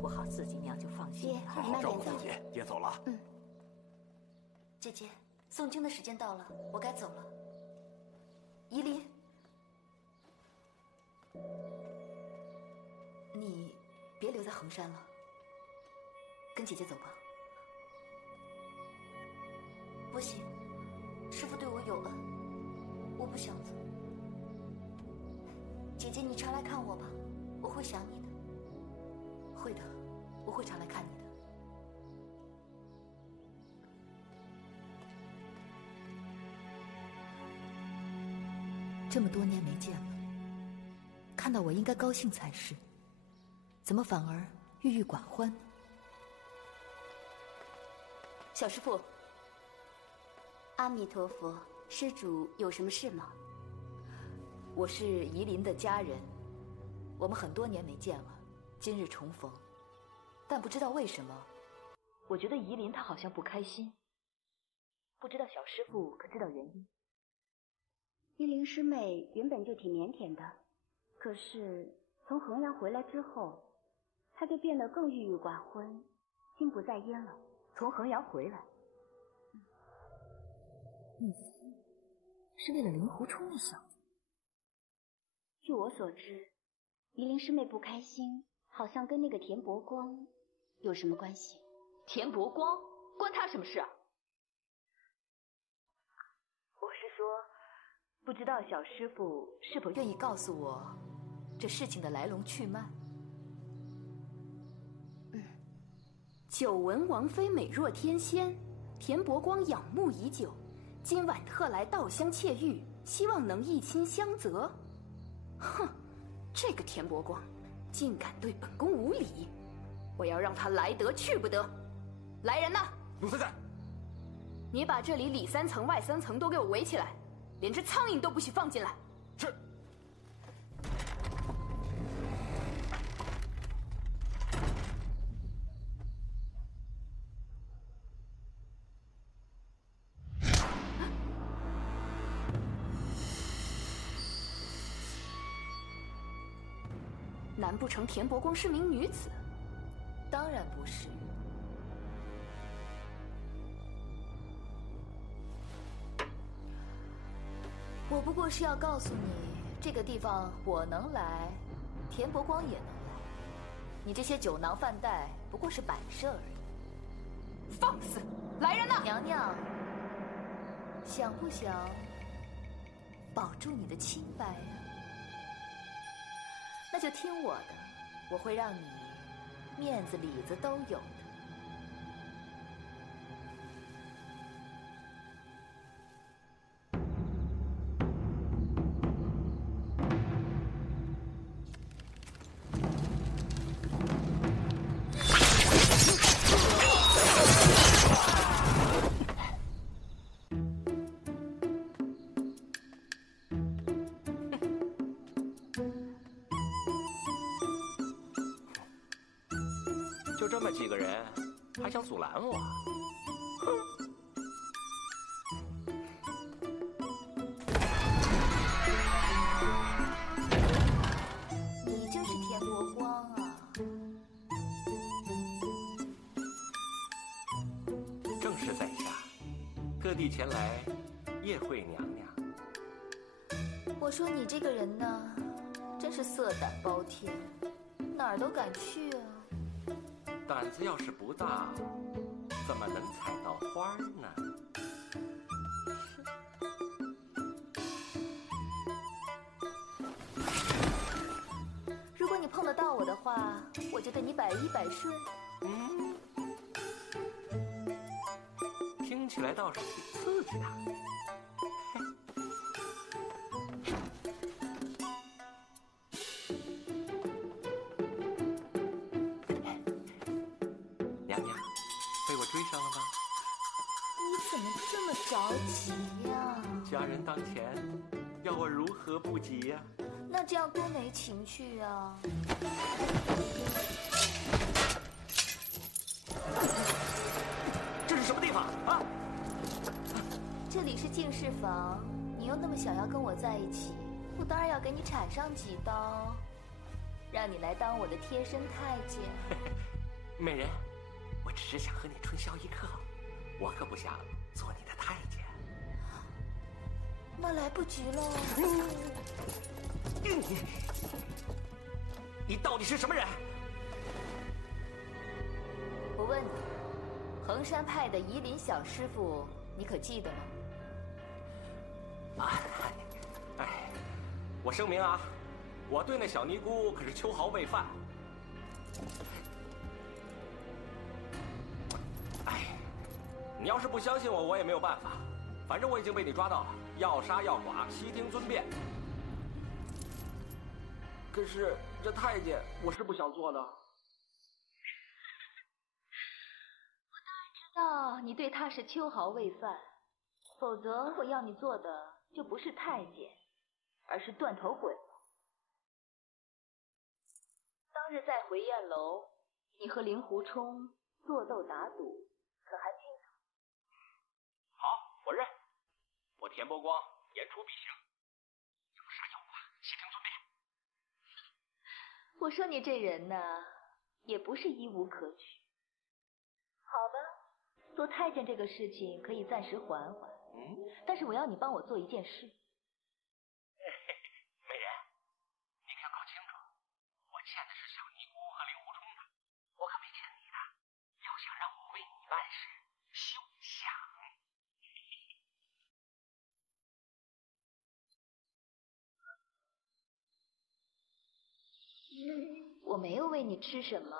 顾好自己，娘就放心了。好好照顾自己，爹走了。姐姐，诵经的时间到了，我该走了。依林，你别留在衡山了，跟姐姐走吧。不行，师父对我有恩，我不想走。姐姐，你常来看我吧，我会想你的。会的，我会常来看你的。这么多年没见了，看到我应该高兴才是，怎么反而郁郁寡欢？小师父，阿弥陀佛，施主有什么事吗？我是夷陵的家人，我们很多年没见了，今日重逢，但不知道为什么，我觉得夷陵他好像不开心，不知道小师父可知道原因？依林师妹原本就挺腼腆的，可是从衡阳回来之后，她就变得更郁郁寡欢，心不在焉了。从衡阳回来，你是为了令狐冲那小子？据我所知，依林师妹不开心，好像跟那个田伯光有什么关系？田伯光关他什么事啊？我是说，不知道小师父是否愿意告诉我这事情的来龙去脉？久闻王妃美若天仙，田伯光仰慕已久，今晚特来稻香窃玉，希望能一亲相泽。哼，这个田伯光竟敢对本宫无礼，我要让他来得去不得。来人呐！陆三在，你把这里里3层外3层都给我围起来，连只苍蝇都不许放进来。是。难不成田伯光是名女子？当然不是。我不过是要告诉你，这个地方我能来，田伯光也能来。你这些酒囊饭袋不过是摆设而已。放肆！来人呐！娘娘，想不想保住你的清白呀？那就听我的，我会让你面子里子都有的。就这么几个人，还想阻拦我？哼！你就是田伯光啊！正是在下，特地前来夜会娘娘。我说你这个人呢，真是色胆包天，哪儿都敢去啊！胆子要是不大，怎么能采到花呢？如果你碰得到我的话，我就对你百依百顺。听起来倒是挺刺激的。娘娘，被我追上了吗？你怎么这么着急呀？佳人当前，要我如何不急呀？那这样多没情趣啊！这是什么地方啊？这里是净室房，你又那么想要跟我在一起，我当然要给你铲上几刀。让你来当我的贴身太监。美人，我只是想和你春宵一刻，我可不想做你的太监。那来不及了。你到底是什么人？我问你，衡山派的夷陵小师傅，你可记得吗？哎，我声明啊，我对那小尼姑可是秋毫未犯。哎，你要是不相信我，我也没有办法。反正我已经被你抓到了，要杀要剐，悉听尊便。可是这太监，我是不想做的。知道你对他是秋毫未犯，否则我要你做的就不是太监，而是断头鬼。当日在回雁楼，你和令狐冲做斗打赌，可还清楚？好，我认。我田伯光言出必行，要杀要剐，悉听尊便。我说你这人呢，也不是一无可取。好吧，做太监这个事情可以暂时缓缓，但是我要你帮我做一件事。美人，你可要搞清楚，我欠的是小尼姑和令狐冲的，我可没欠你的。要想让我为你办事，休想。我没有喂你吃什么，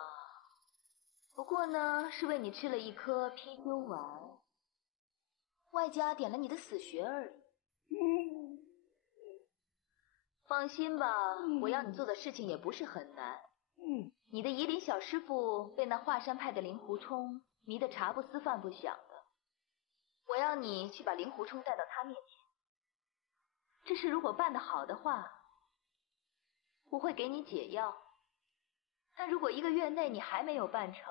不过呢，是喂你吃了一颗貔貅丸，外加点了你的死穴而已。放心吧，我要你做的事情也不是很难。你的夷陵小师傅被那华山派的令狐冲迷得茶不思饭不想的，我要你去把令狐冲带到他面前。这事如果办得好的话，我会给你解药。但如果1个月内你还没有办成，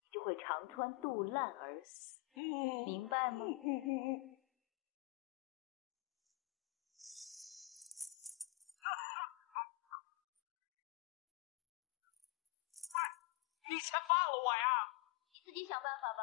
你就会肠穿肚烂而死，明白吗？你先放了我呀！你自己想办法吧。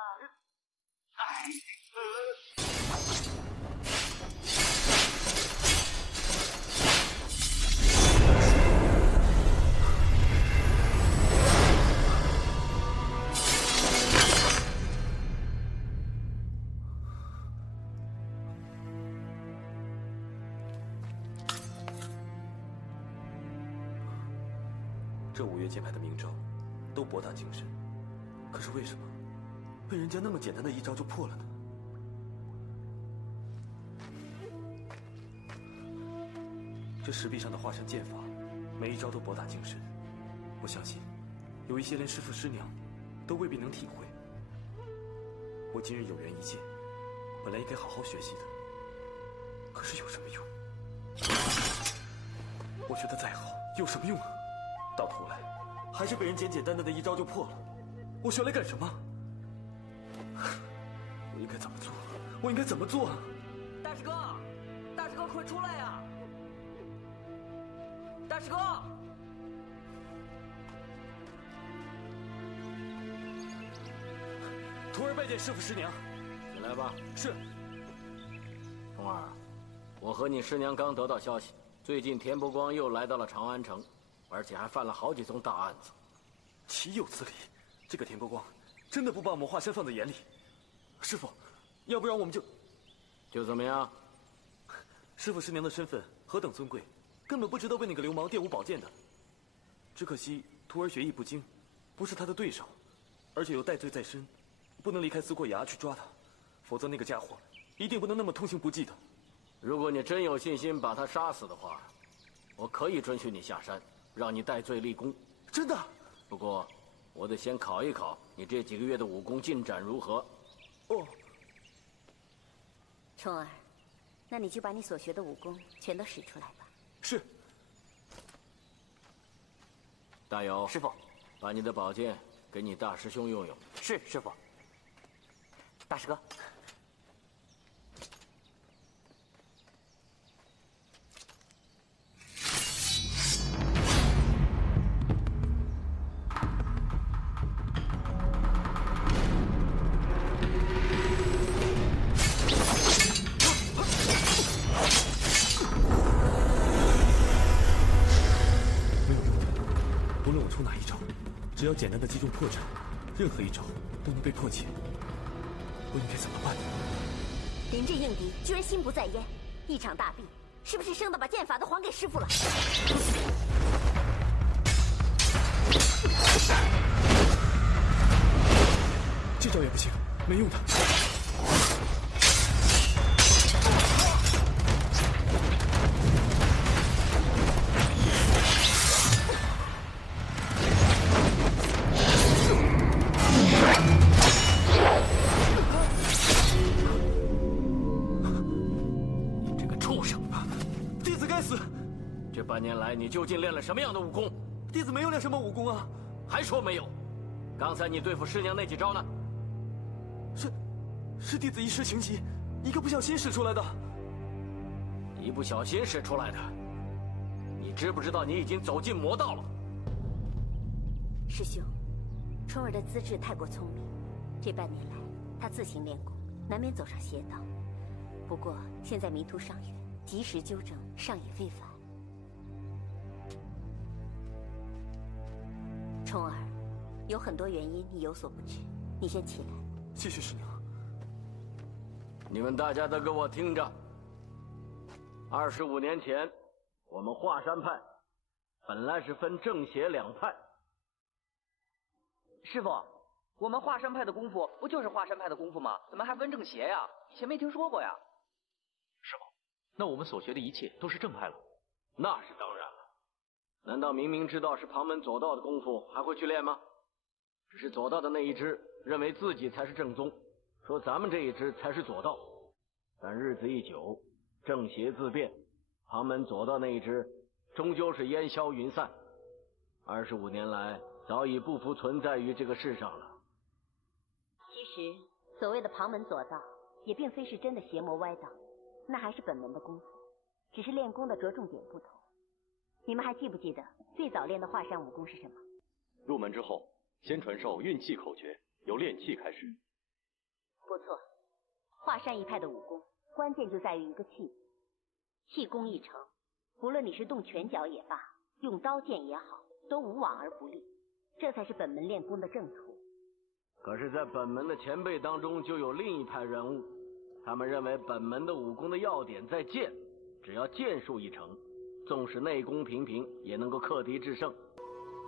这5岳剑派的明招都博大精深，可是为什么被人家那么简单的一招就破了呢？这石壁上的华山剑法，每一招都博大精深，我相信有一些连师父师娘都未必能体会。我今日有缘一见，本来应该好好学习的，可是有什么用？我学的再好有什么用啊？到头来还是被人简简单单的一招就破了，我学来干什么？我应该怎么做？我应该怎么做啊？大师哥，大师哥，快出来呀！大师哥，徒儿拜见师父师娘。起来吧。是。冲儿，我和你师娘刚得到消息，最近田伯光又来到了长安城，而且还犯了好几宗大案子。岂有此理！这个田伯光真的不把我们华山放在眼里。师父，要不然我们就怎么样？师父师娘的身份何等尊贵，根本不值得为那个流氓玷污宝剑的。只可惜徒儿学艺不精，不是他的对手，而且有戴罪在身，不能离开思过崖去抓他，否则那个家伙一定不能那么通情不计的。如果你真有信心把他杀死的话，我可以准许你下山，让你戴罪立功。真的？不过，我得先考一考你这几个月的武功进展如何。哦，冲儿，那你就把你所学的武功全都使出来吧。是。大友，师傅，把你的宝剑给你大师兄用用。是师傅。大师哥。不论我出哪一招，只要简单的击中破绽，任何一招都能被破解。我应该怎么办？临阵应敌，居然心不在焉，一场大病，是不是生的把剑法都还给师傅了？这招也不行，没用的。你这个畜生！弟子该死！这半年来，你究竟练了什么样的武功？弟子没有练什么武功啊！还说没有？刚才你对付师娘那几招呢？是弟子一时情急，一个不小心使出来的。一不小心使出来的。你知不知道你已经走进魔道了？师兄，冲儿的资质太过聪明，这半年来他自行练功，难免走上邪道。不过现在迷途尚远，及时纠正尚也非凡。冲儿，有很多原因你有所不知，你先起来。谢谢师娘。你们大家都给我听着！25年前，我们华山派本来是分正邪两派。师傅，我们华山派的功夫不就是华山派的功夫吗？怎么还分正邪呀？以前没听说过呀。师傅，那我们所学的一切都是正派了？那是当然了。难道明明知道是旁门左道的功夫，还会去练吗？只是左道的那一支认为自己才是正宗，说咱们这一支才是左道。但日子一久，正邪自变，旁门左道那一支终究是烟消云散。25年来，早已不复存在于这个世上了。其实，所谓的旁门左道，也并非是真的邪魔歪道，那还是本门的功夫，只是练功的着重点不同。你们还记不记得最早练的华山武功是什么？入门之后，先传授运气口诀，由练气开始。不错，华山一派的武功，关键就在于一个气。气功一成，不论你是动拳脚也罢，用刀剑也好，都无往而不利，这才是本门练功的正途。可是，在本门的前辈当中，就有另一派人物，他们认为本门的武功的要点在剑，只要剑术一成，纵使内功平平，也能够克敌制胜。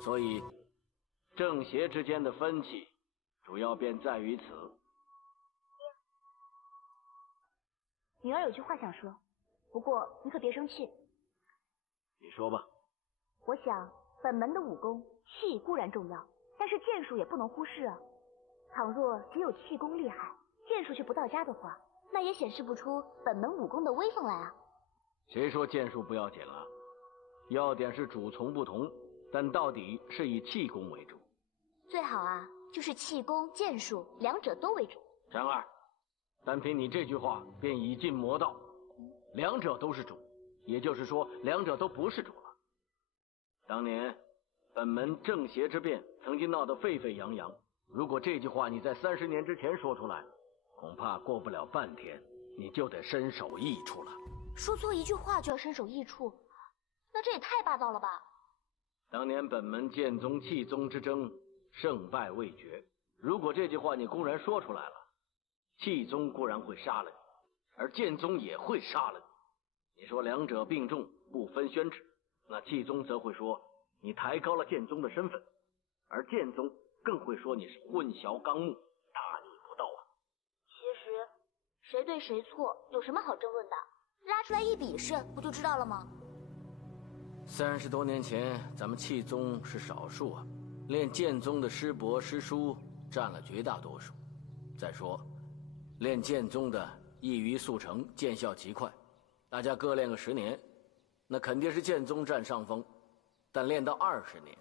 所以，正邪之间的分歧，主要便在于此。女儿有句话想说，不过你可别生气。你说吧。我想，本门的武功气固然重要，但是剑术也不能忽视啊。倘若只有气功厉害，剑术却不到家的话，那也显示不出本门武功的威风来啊。谁说剑术不要紧了？要点是主从不同，但到底是以气功为主。最好啊，就是气功、剑术两者都为主。然而，单凭你这句话便已进魔道，两者都是主，也就是说，两者都不是主了。当年，本门正邪之辩曾经闹得沸沸扬扬。如果这句话你在30年之前说出来，恐怕过不了半天，你就得身首异处了。说错一句话就要身首异处，那这也太霸道了吧！当年本门剑宗、气宗之争，胜败未决。如果这句话你公然说出来了，气宗固然会杀了你，而剑宗也会杀了你。你说两者并重，不分宣旨，那气宗则会说你抬高了剑宗的身份，而剑宗更会说你是混淆纲目，大逆不道啊！其实，谁对谁错有什么好争论的？拉出来一比试，不就知道了吗？30多年前，咱们气宗是少数啊，练剑宗的师伯师叔占了绝大多数。再说，练剑宗的易于速成，见效极快，大家各练个10年，那肯定是剑宗占上风。但练到20年，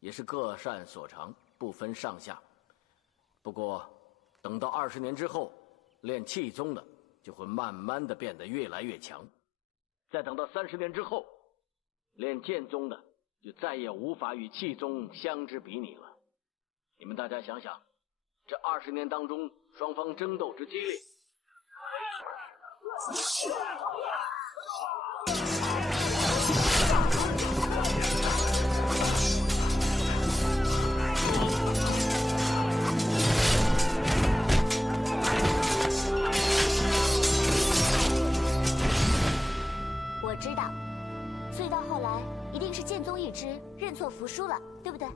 也是各擅所长，不分上下。不过，等到20年之后，练气宗的就会慢慢的变得越来越强。再等到30年之后，练剑宗的就再也无法与气宗相之比拟了。你们大家想想，这20年当中，双方争斗之激烈，错服输了，对不对？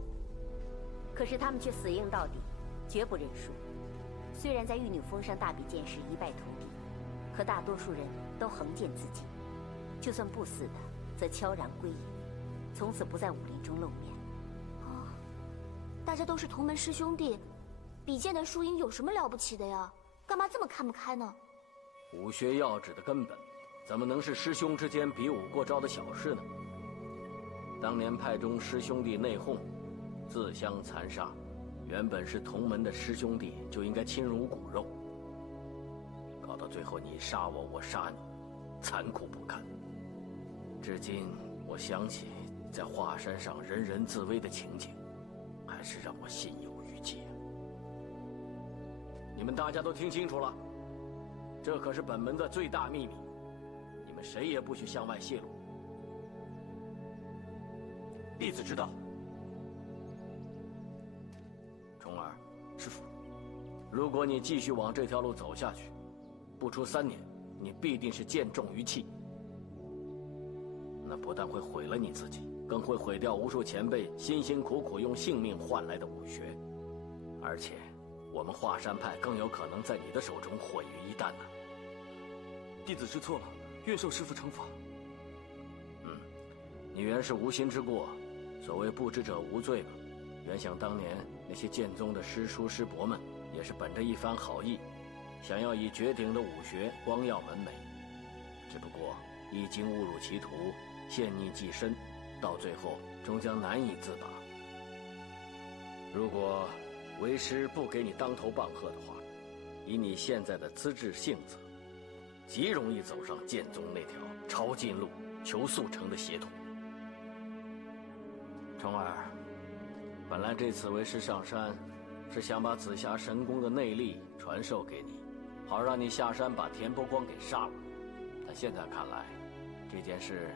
可是他们却死硬到底，绝不认输。虽然在玉女峰上大比剑时一败涂地，可大多数人都横剑自尽，就算不死的，则悄然归隐，从此不在武林中露面。哦，大家都是同门师兄弟，比剑的输赢有什么了不起的呀？干嘛这么看不开呢？武学要旨的根本，怎么能是师兄之间比武过招的小事呢？当年派中师兄弟内讧，自相残杀，原本是同门的师兄弟就应该亲如骨肉，搞到最后你杀我，我杀你，残酷不堪。至今我想起在华山上人人自危的情景，还是让我心有余悸。你们大家都听清楚了，这可是本门的最大秘密，你们谁也不许向外泄露。弟子知道。重儿，师父，如果你继续往这条路走下去，不出3年，你必定是剑重于器。那不但会毁了你自己，更会毁掉无数前辈辛辛苦苦用性命换来的武学，而且我们华山派更有可能在你的手中毁于一旦呢。弟子知错了，愿受师父惩罚。你原是无心之过，所谓不知者无罪嘛。原想当年那些剑宗的师叔师伯们，也是本着一番好意，想要以绝顶的武学光耀门楣，只不过一经误入歧途，陷溺既深，到最后终将难以自拔。如果为师不给你当头棒喝的话，以你现在的资质性子，极容易走上剑宗那条抄近路、求速成的邪途。重儿，本来这次为师上山，是想把紫霞神功的内力传授给你，好让你下山把田伯光给杀了。但现在看来，这件事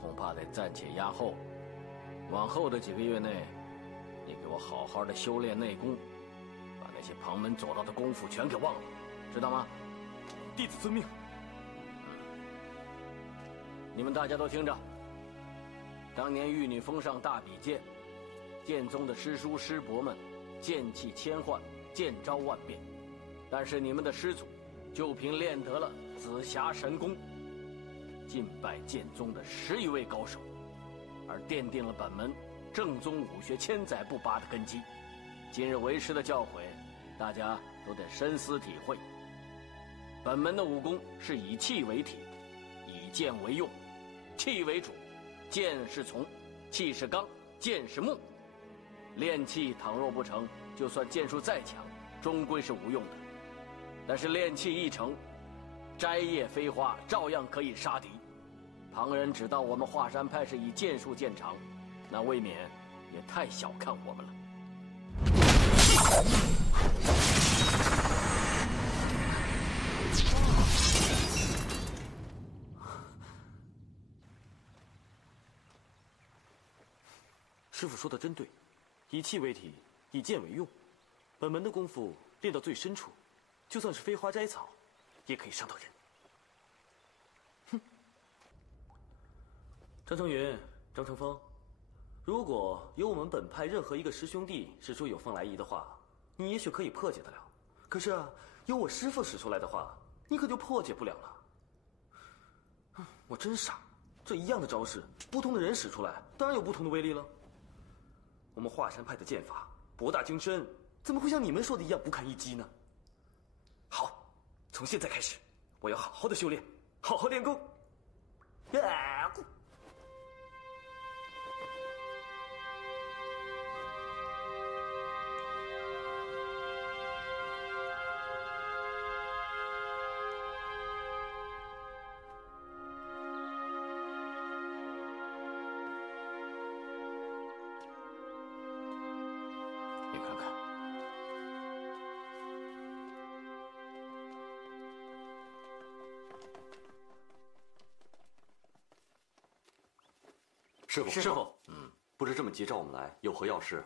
恐怕得暂且压后。往后的几个月内，你给我好好的修炼内功，把那些旁门左道的功夫全给忘了，知道吗？弟子遵命。你们大家都听着，当年玉女峰上大比剑，剑宗的师叔师伯们剑气千幻，剑招万变，但是你们的师祖就凭练得了紫霞神功，尽败剑宗的10余位高手，而奠定了本门正宗武学千载不拔的根基。今日为师的教诲，大家都得深思体会。本门的武功是以气为体，以剑为用，气为主，剑是从，气是刚，剑是木。练气倘若不成，就算剑术再强，终归是无用的。但是练气一成，摘叶飞花照样可以杀敌。旁人只道我们华山派是以剑术见长，那未免也太小看我们了。师父说的真对，以气为体，以剑为用。本门的功夫练到最深处，就算是飞花摘草，也可以伤到人。哼！张成云、张成风，如果有我们本派任何一个师兄弟使出有风来仪的话，你也许可以破解得了。可是啊，有我师父使出来的话，你可就破解不了了。我真傻，这一样的招式，不同的人使出来，当然有不同的威力了。我们华山派的剑法博大精深，怎么会像你们说的一样不堪一击呢？好，从现在开始，我要好好的修炼，好好练功。你看看，师傅，不知这么急召我们来，有何要事？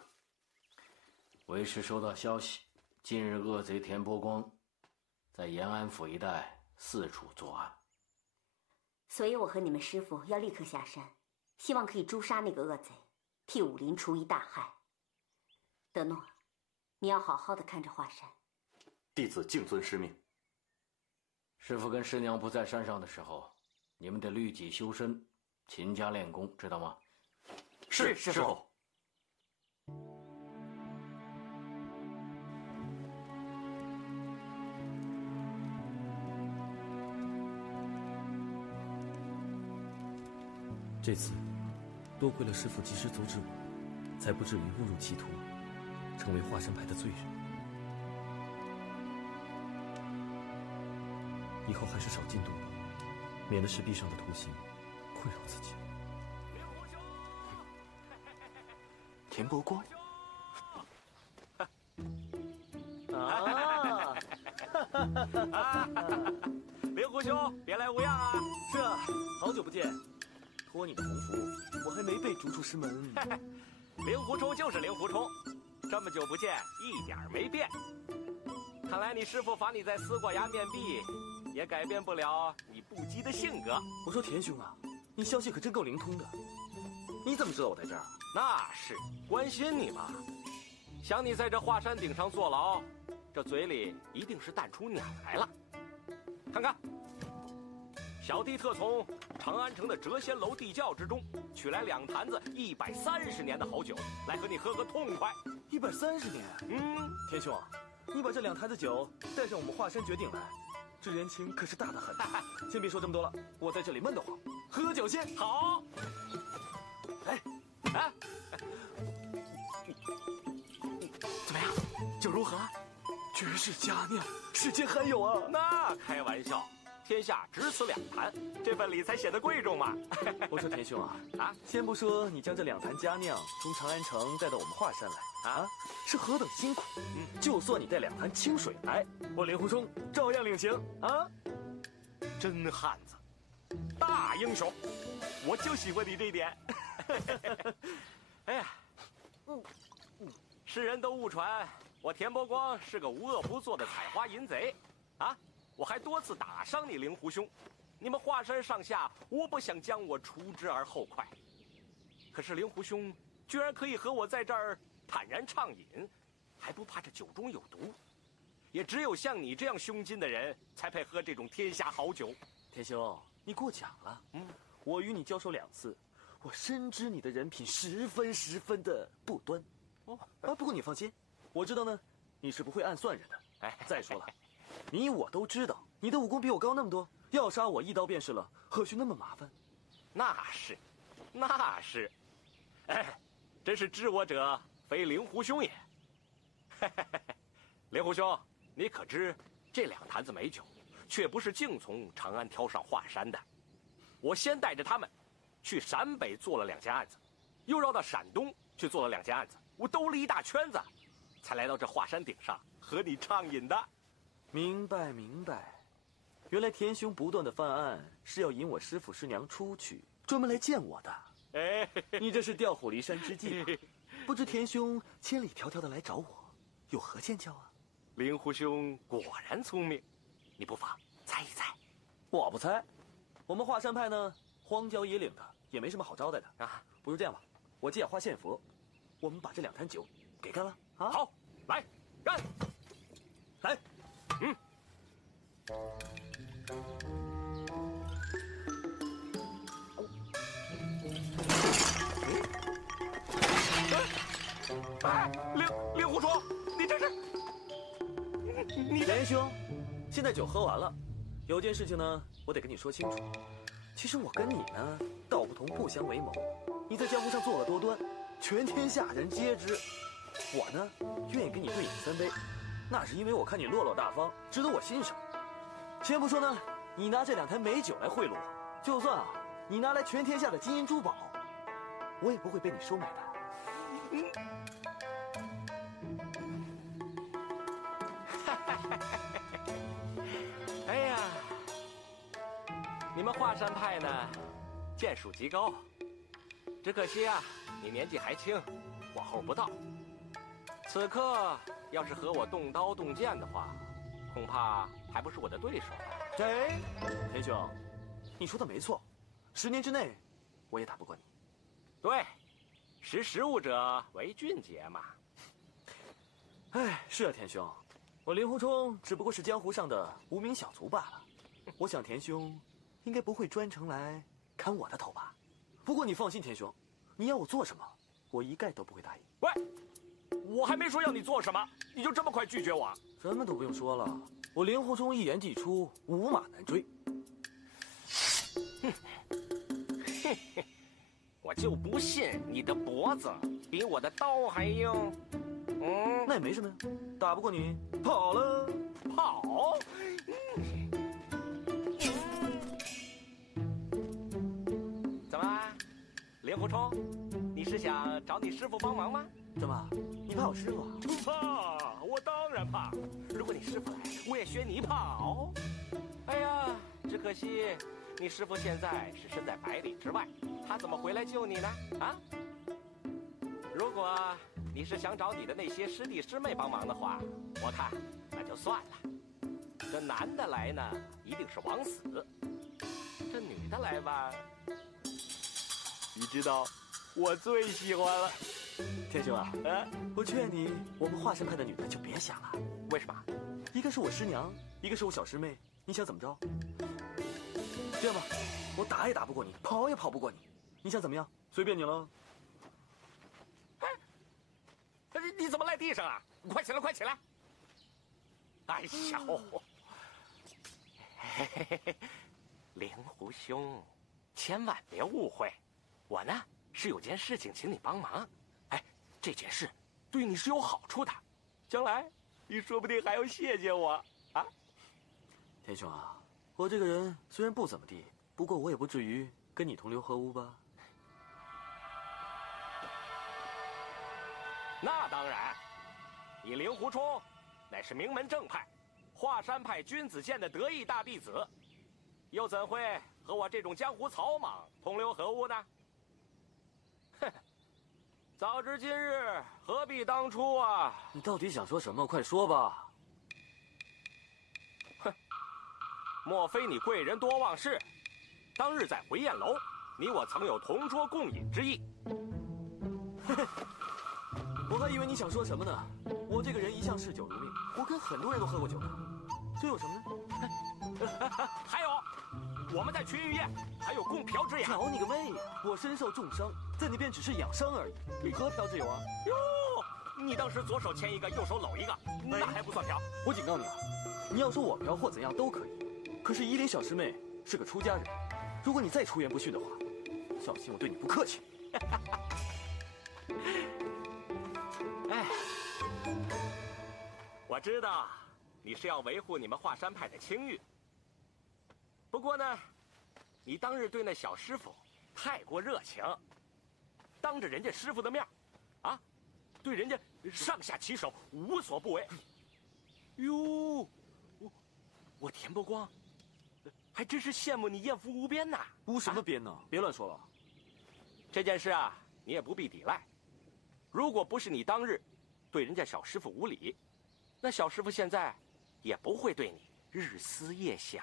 为师收到消息，近日恶贼田伯光在延安府一带四处作案，所以我和你们师父要立刻下山，希望可以诛杀那个恶贼。替武林除一大害。德诺，你要好好的看着华山。弟子敬遵师命。师傅跟师娘不在山上的时候，你们得律己修身，勤加练功，知道吗？是师傅。这次多亏了师父及时阻止我，才不至于误入歧途，成为华山派的罪人。以后还是少进度吧，免得石壁上的图形困扰自己。田伯光。令狐兄，别来无恙啊！是啊，好久不见。托你的鸿福，我还没被逐出师门。令狐冲就是令狐冲，这么久不见，一点没变。看来你师父罚你在思过崖面壁，也改变不了你不羁的性格。我说田兄啊，你消息可真够灵通的。你怎么知道我在这儿？那是关心你嘛。想你在这华山顶上坐牢，这嘴里一定是淡出鸟来了。看看，小弟特从长安城的谪仙楼地窖之中取来2坛子130年的好酒，来和你喝个痛快。130年？田兄，你把这2坛子酒带上我们华山绝顶来，这人情可是大得很。先别说这么多了，我在这里闷得慌，喝酒先。好。哎，啊，怎么样？酒如何？绝世佳酿，世间罕有啊！那开玩笑，天下只此2坛，这份礼才显得贵重嘛。我说田兄啊，先不说你将这2坛佳酿从长安城带到我们华山来啊，是何等辛苦。就算你带2坛清水来，我令狐冲照样领情啊！真汉子，大英雄，我就喜欢你这一点。哎呀，世人都误传我田伯光是个无恶不作的采花淫贼，啊！我还多次打伤你令狐兄，你们华山上下无不想将我除之而后快。可是令狐兄居然可以和我在这儿坦然畅饮，还不怕这酒中有毒。也只有像你这样胸襟的人，才配喝这种天下好酒。田兄，你过奖了。我与你交手2次，我深知你的人品十分的不端。不过你放心，我知道呢，你是不会暗算人的。再说了，你我都知道，你的武功比我高那么多，要杀我一刀便是了，何须那么麻烦？那是，哎，真是知我者非令狐兄也。令狐兄，你可知这2坛子美酒，却不是净从长安挑上华山的。我先带着他们去陕北做了2件案子，又绕到陕东去做了2件案子，我兜了一大圈子，才来到这华山顶上和你畅饮的。明白，原来田兄不断的犯案是要引我师父师娘出去，专门来见我的。你这是调虎离山之计吧？不知田兄千里迢迢的来找我，有何见教啊？令狐兄果然聪明，你不妨猜一猜。我不猜，我们华山派呢，荒郊野岭的，也没什么好招待的啊。不如这样吧，我借花献佛，我们把这2坛酒给干了啊！好，来，干！来，令狐冲，你这是？你田兄，现在酒喝完了，有件事情呢，我得跟你说清楚。其实我跟你呢，道不同不相为谋。你在江湖上作恶多端，全天下人皆知。我呢，愿意跟你对饮3杯，那是因为我看你落落大方，值得我欣赏。先不说呢，你拿这2坛美酒来贿赂我，就算你拿来全天下的金银珠宝，我也不会被你收买的。哎呀，你们华山派呢，剑术极高，只可惜啊，你年纪还轻，火候不到。此刻要是和我动刀动剑的话，恐怕还不是我的对手。田兄，你说的没错，10年之内，我也打不过你。对识时务者为俊杰嘛。哎，是啊，田兄，我令狐冲只不过是江湖上的无名小卒罢了。我想田兄应该不会专程来砍我的头吧？不过你放心，田兄，你要我做什么，我一概都不会答应。喂，我还没说要你做什么，你就这么快拒绝我？什么都不用说了，我令狐冲一言既出，无马难追。我就不信你的脖子比我的刀还硬。那也没什么呀，打不过你，跑了。跑？怎么，令狐冲，你是想找你师傅帮忙吗？怎么，你怕我师傅啊？不怕，我当然怕。如果你师傅来，我也学你跑。哎呀，只可惜你师傅现在是身在百里之外，他怎么回来救你呢？啊？如果你是想找你的那些师弟师妹帮忙的话，我看那就算了。这男的来呢，一定是枉死；这女的来吧，你知道，我最喜欢了。田兄啊，我劝你，我们华山派的女的就别想了。为什么？一个是我师娘，一个是我小师妹，你想怎么着？这样吧，我打也打不过你，跑也跑不过你，你想怎么样？随便你了。你怎么赖地上啊？你快起来，快起来！哎呀，令狐兄，千万别误会，我呢是有件事情请你帮忙。哎，这件事对你是有好处的，将来你说不定还要谢谢我啊！田兄啊，我这个人虽然不怎么地，不过我也不至于跟你同流合污吧？那当然，你令狐冲乃是名门正派，华山派君子剑的得意大弟子，又怎会和我这种江湖草莽同流合污呢？哼，早知今日，何必当初啊！你到底想说什么？快说吧！哼，莫非你贵人多忘事？当日在回雁楼，你我曾有同桌共饮之意。我还以为你想说什么呢。我这个人一向嗜酒如命，我跟很多人都喝过酒的，这有什么呢？还有，我们在群玉宴还有共嫖之雅。嫖你个妹呀！我身受重伤，在那边只是养伤而已，你何嫖之有啊？哟，你当时左手牵一个，右手搂一个，那还不算嫖？我警告你啊，你要说我嫖或怎样都可以，可是夷陵小师妹是个出家人，如果你再出言不逊的话，小心我对你不客气。哎，我知道你是要维护你们华山派的清誉。不过呢，你当日对那小师傅太过热情，当着人家师傅的面，啊，对人家上下其手，无所不为。哟，我田伯光还真是羡慕你艳福无边呐！无什么边呢？别乱说了。这件事啊，你也不必抵赖。如果不是你当日对人家小师傅无礼，那小师傅现在也不会对你日思夜想。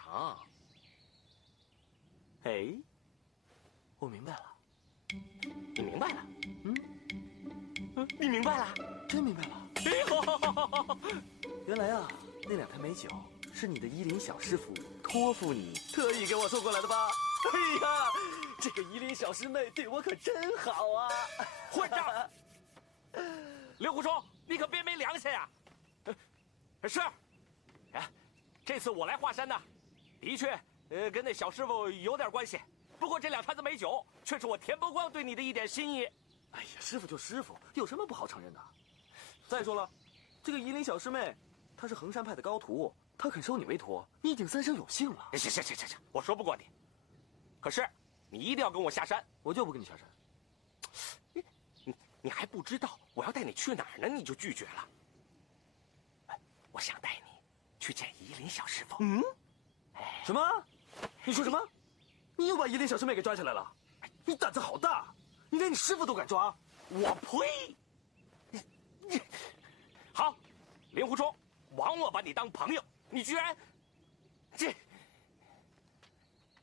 哎，我明白了。你明白了？你明白了？真明白了。哎呦，原来啊，那2坛美酒是你的夷陵小师傅托付你特意给我送过来的吧？哎呀，这个夷陵小师妹对我可真好啊！混账！令狐冲，你可别没良心呀！是，这次我来华山呢，的确，跟那小师傅有点关系。不过这2坛子美酒，却是我田伯光对你的一点心意。哎呀，师傅就师傅，有什么不好承认的？再说了，这个夷陵小师妹，她是衡山派的高徒，她肯收你为徒，你已经3生有幸了。行，我说不过你。可是，你一定要跟我下山。我就不跟你下山。你还不知道我要带你去哪儿呢，你就拒绝了。我想带你去见夷陵小师傅。什么？你说什么？你又把夷陵小师妹给抓起来了？你胆子好大！你连你师傅都敢抓？我呸！好，令狐冲，枉我把你当朋友，你居然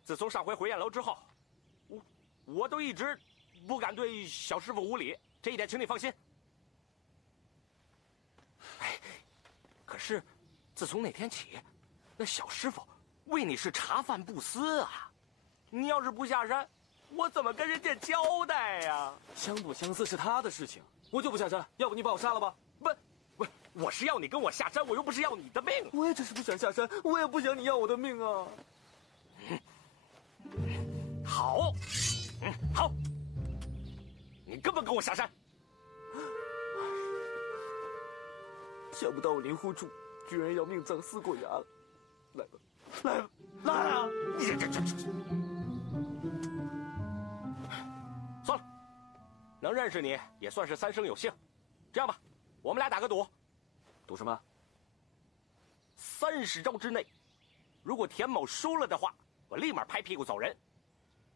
自从上回回雁楼之后，我都一直不敢对小师傅无礼。这一点请你放心。哎，可是自从那天起，那小师傅为你是茶饭不思啊！你要是不下山，我怎么跟人家交代呀？相不相似是他的事情，我就不下山。要不你把我杀了吧？不，我是要你跟我下山，我又不是要你的命。我也只是不想下山，我也不想你要我的命啊。好，好，你根本跟我下山。想不到我灵狐柱居然要命丧四过崖了。来吧，来吧，来啊！算了，能认识你也算是三生有幸。这样吧，我们俩打个赌。赌什么？30招之内，如果田某输了的话，我立马拍屁股走人；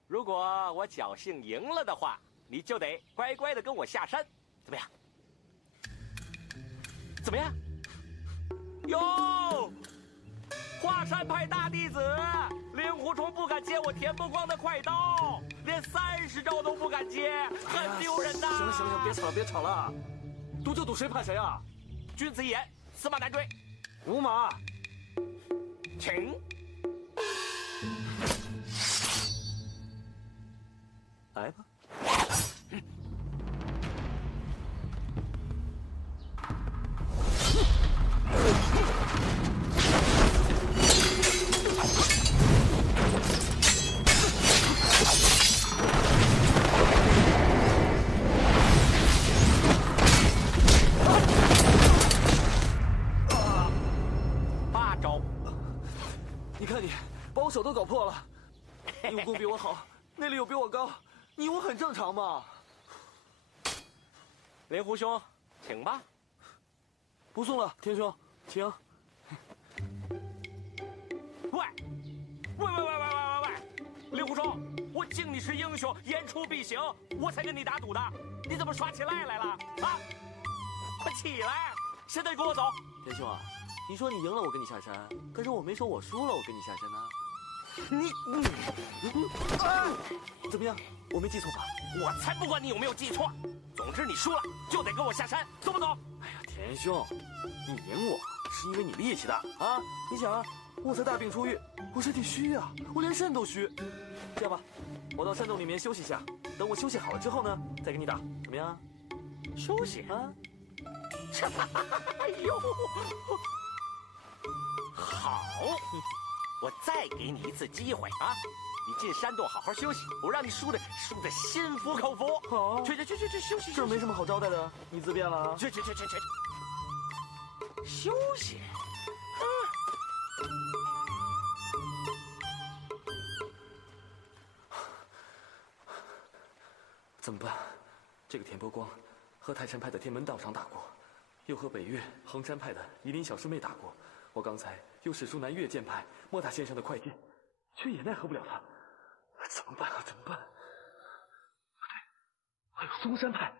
如果我侥幸赢了的话，你就得乖乖的跟我下山，怎么样？怎么样？哟，华山派大弟子令狐冲不敢接我田伯光的快刀，连30招都不敢接，很丢人的。行了行了，别吵了别吵了，赌就赌谁怕谁啊！君子一言，驷马难追。五马，请。来吧。8招，你看你把我手都搞破了，你武功比我好，内力又比我高，你我很正常嘛。灵狐兄，请吧。不送了，天兄，请。喂，令狐冲，我敬你是英雄，言出必行，我才跟你打赌的，你怎么耍起赖来了啊？快起来，现在跟我走。天兄啊，你说你赢了我跟你下山，可是我没说我输了我跟你下山呢。怎么样？我没记错吧？我才不管你有没有记错，总之你输了就得跟我下山，走不走？哎呀，田兄，你赢我是因为你力气大啊！你想啊，我才大病初愈，我身体虚啊，我连肾都虚。这样吧，我到山洞里面休息一下，等我休息好了之后呢，再跟你打，怎么样？休息啊？哎呦，好，我再给你一次机会啊！你进山洞好好休息，我让你输的心服口服。好，去休息。这没什么好招待的，你自便了啊。去，休息。怎么办？这个田伯光和泰山派的天门道长打过，又和北岳衡山派的夷陵小师妹打过，我刚才又使出南岳剑派莫大先生的快剑，却也奈何不了他。怎么办啊？怎么办？不对，还有嵩山派。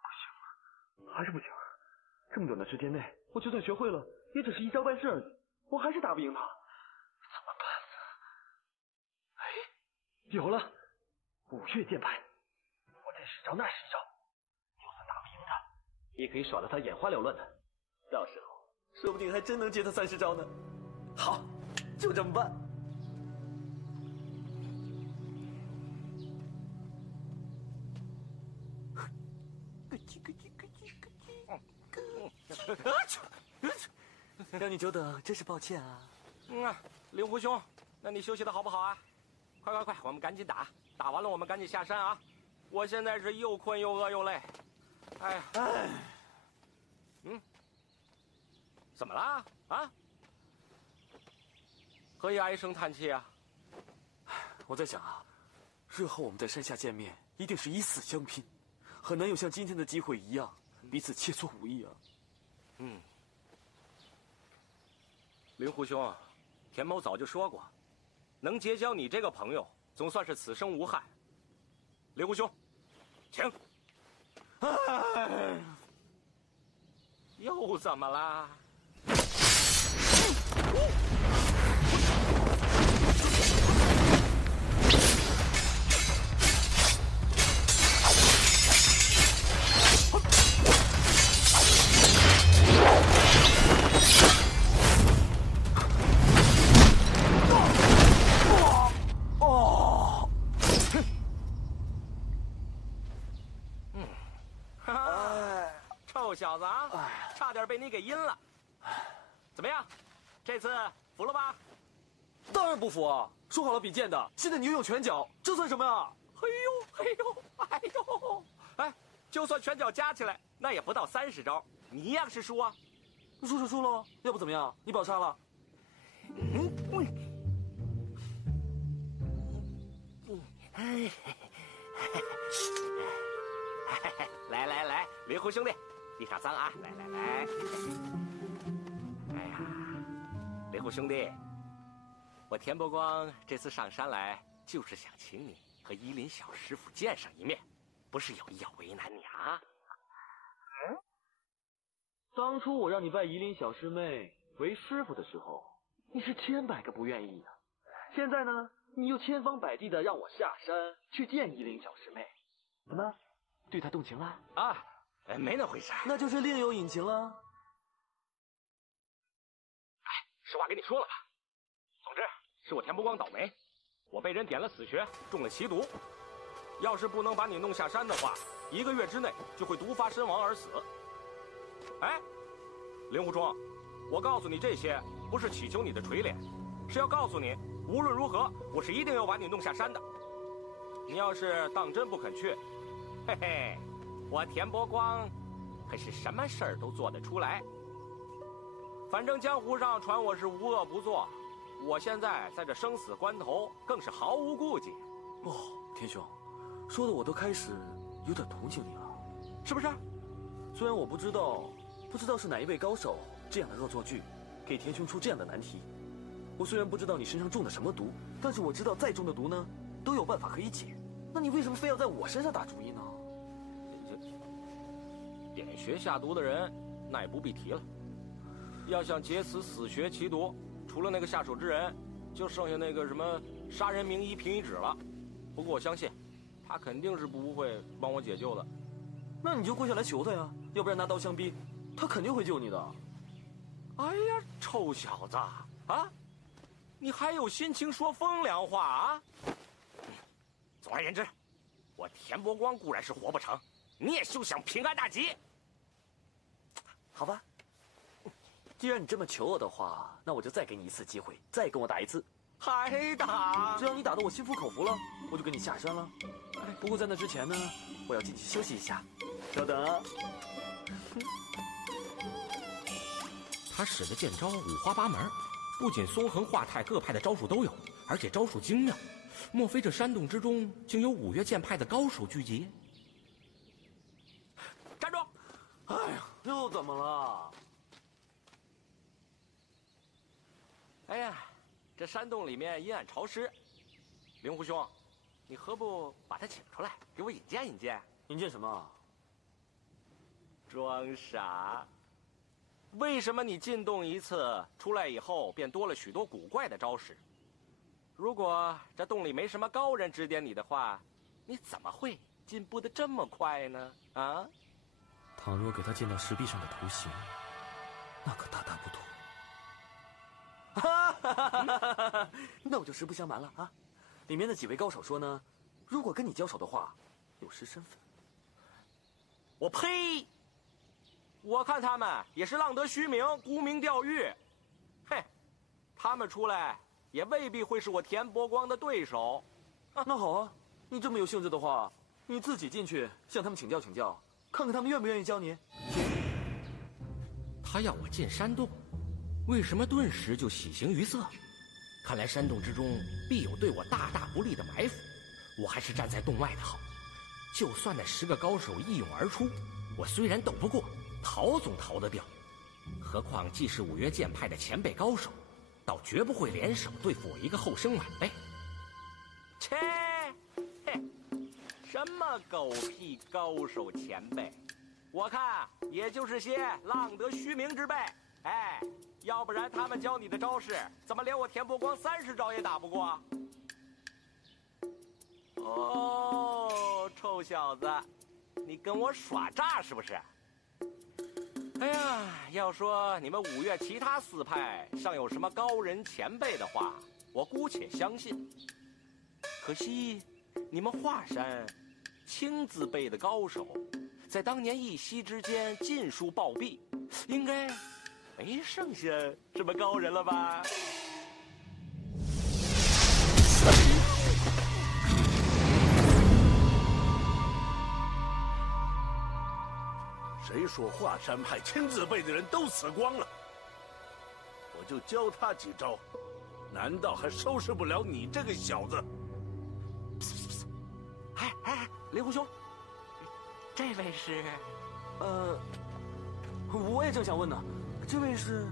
不行，还是不行。这么短的时间内，我就算学会了，也只是一招半式而已，我还是打不赢他。怎么办呢？哎，有了，五岳剑派，我这10招那10招，就算打不赢他，也可以耍得他眼花缭乱的。到时候说不定还真能接他30招呢。好，就这么办。让你久等，真是抱歉啊。令狐兄，那你休息的好不好啊？快，我们赶紧打，打完了我们赶紧下山啊！我现在是又困又饿又累。哎呀，怎么啦？啊？何以唉声叹气啊？我在想啊，日后我们在山下见面，一定是以死相拼，很难有像今天的机会一样彼此切磋武艺啊。令狐兄，田某早就说过，能结交你这个朋友，总算是此生无憾。令狐兄，请。又怎么啦？臭小子啊，差点被你给阴了。怎么样，这次服了吧？当然不服啊！说好了比剑的，现在你又用拳脚，这算什么呀？哎，就算拳脚加起来，那也不到30招，你一样是输啊。输就输喽，要不怎么样？你保杀了。来，灵狐兄弟，地上脏啊！来。哎呀，灵狐兄弟，我田伯光这次上山来，就是想请你和依林小师傅见上一面，不是有意要为难你啊。当初我让你拜依林小师妹为师傅的时候，你是千百个不愿意的。现在呢，你又千方百计的让我下山去见依林小师妹，怎么，对她动情了？啊，没那回事，那就是另有隐情了。哎，实话跟你说了吧，总之是我田伯光倒霉，我被人点了死穴，中了奇毒。要是不能把你弄下山的话，1个月之内就会毒发身亡而死。哎，令狐冲，我告诉你这些，不是祈求你的垂怜，是要告诉你，无论如何，我是一定要把你弄下山的。你要是当真不肯去，嘿嘿，我田伯光可是什么事儿都做得出来。反正江湖上传我是无恶不作，我现在在这生死关头更是毫无顾忌。哦，田兄，说的我都开始有点同情你了，是不是？虽然我不知道是哪一位高手这样的恶作剧，给田兄出这样的难题。我虽然不知道你身上中的什么毒，但是我知道再重的毒呢，都有办法可以解。那你为什么非要在我身上打主意呢？点穴下毒的人，那也不必提了。要想解此死穴奇毒，除了那个下手之人，就剩下那个什么杀人名医平一指了。不过我相信，他肯定是不会帮我解救的。那你就跪下来求他呀，要不然拿刀相逼，他肯定会救你的。哎呀，臭小子啊！你还有心情说风凉话啊？总而言之，我田伯光固然是活不成，你也休想平安大吉。好吧，既然你这么求我的话，那我就再给你一次机会，再跟我打一次。还打？只要你打得我心服口服了，我就跟你下山了。不过在那之前呢，我要进去休息一下。稍等啊。他使的剑招五花八门，不仅松横华泰各派的招数都有，而且招数精妙。莫非这山洞之中竟有5岳剑派的高手聚集？站住！哎呀，又怎么了？哎呀，这山洞里面阴暗潮湿，灵狐兄，你何不把他请出来，给我引荐引荐？引荐什么？装傻。为什么你进洞一次出来以后，便多了许多古怪的招式？如果这洞里没什么高人指点你的话，你怎么会进步得这么快呢？啊！倘若给他见到石壁上的图形，那可大不妥。那我就实不相瞒了啊！里面的几位高手说呢，如果跟你交手的话，有失身份。我呸！我看他们也是浪得虚名，沽名钓誉。嘿，他们出来也未必会是我田伯光的对手。那好啊，你这么有兴致的话，你自己进去向他们请教请教，看看他们愿不愿意教你。他要我进山洞，为什么顿时就喜形于色？看来山洞之中必有对我大不利的埋伏，我还是站在洞外的好。就算那10个高手一涌而出，我虽然斗不过，逃总逃得掉。何况既是5岳剑派的前辈高手，倒绝不会联手对付我一个后生晚辈。切，嘿，什么狗屁高手前辈，我看也就是些浪得虚名之辈。哎，要不然他们教你的招式，怎么连我田伯光30招也打不过？哦，臭小子，你跟我耍诈是不是？哎呀，要说你们5岳其他4派尚有什么高人前辈的话，我姑且相信。可惜你们华山青字辈的高手，在当年一夕之间尽数暴毙，应该没剩下什么高人了吧？谁说华山派青字辈的人都死光了？我就教他几招，难道还收拾不了你这个小子？哎，令狐兄，这位是？我也正想问呢，这位是？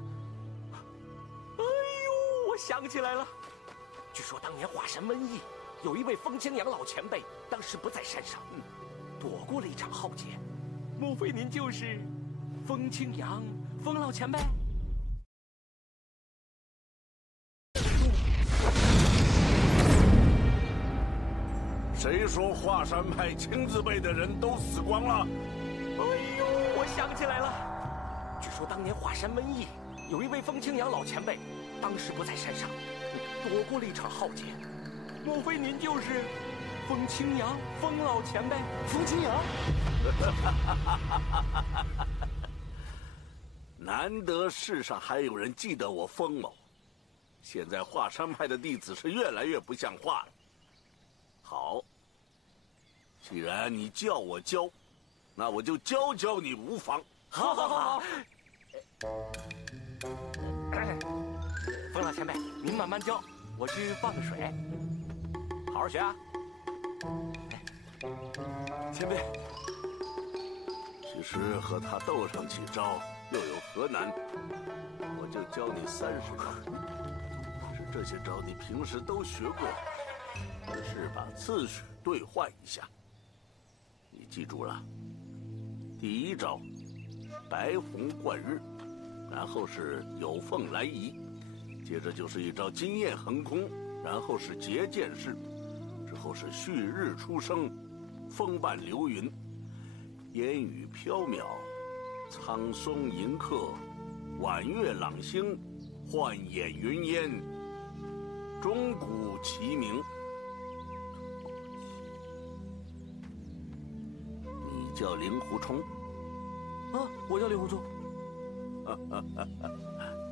哎呦，我想起来了，据说当年华山瘟疫，有一位风清扬老前辈，当时不在山上，躲过了一场浩劫。莫非您就是风清扬风老前辈？谁说华山派青字辈的人都死光了？哎呦，我想起来了，据说当年华山瘟疫，有一位风清扬老前辈，当时不在山上，躲过了一场浩劫。莫非您就是风清扬风老前辈？风清扬？难得世上还有人记得我风某。现在华山派的弟子是越来越不像话了。好，既然你叫我教，那我就教教你无妨。好。风老前辈，您慢慢教，我去放个水。好好学啊。前辈，其实和他斗上几招又有何难？我就教你30招，可是这些招你平时都学过，只是把次序兑换一下。你记住了，第一招白虹贯日，然后是有凤来仪，接着就是一招金焰横空，然后是结剑式，之后是旭日初升，风伴流云，烟雨飘渺，苍松迎客，晚月朗星，幻眼云烟，钟鼓齐鸣。你叫令狐冲？啊，我叫令狐冲。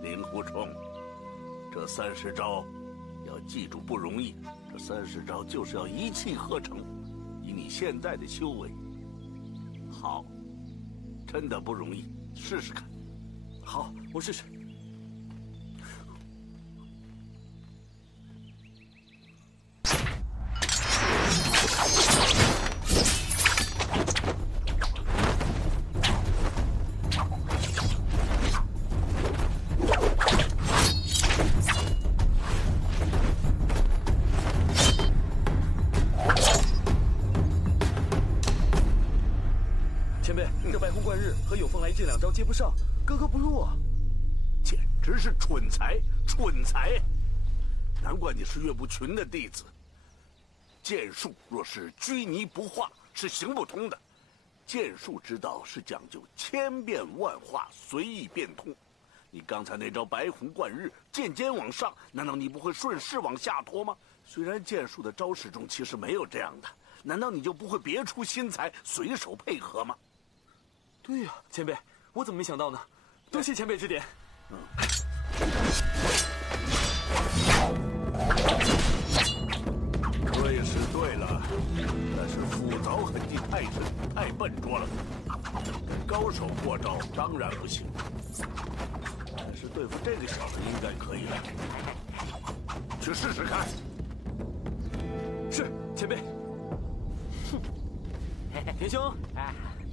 令狐冲，这30招要记住不容易。这30招就是要一气呵成，以你现在的修为。好，真的不容易，试试看。好，我试试。这2招接不上，格格不入啊！简直是蠢材，蠢材！难怪你是岳不群的弟子。剑术若是拘泥不化，是行不通的。剑术之道是讲究千变万化，随意变通。你刚才那招白虹贯日，剑尖往上，难道你不会顺势往下拖吗？虽然剑术的招式中其实没有这样的，难道你就不会别出心裁，随手配合吗？对呀，前辈，我怎么没想到呢？多谢前辈指点。对是对了，但是斧凿痕迹太深，太笨拙了。高手过招当然不行，但是对付这个小子应该可以了。去试试看。是，前辈。田兄，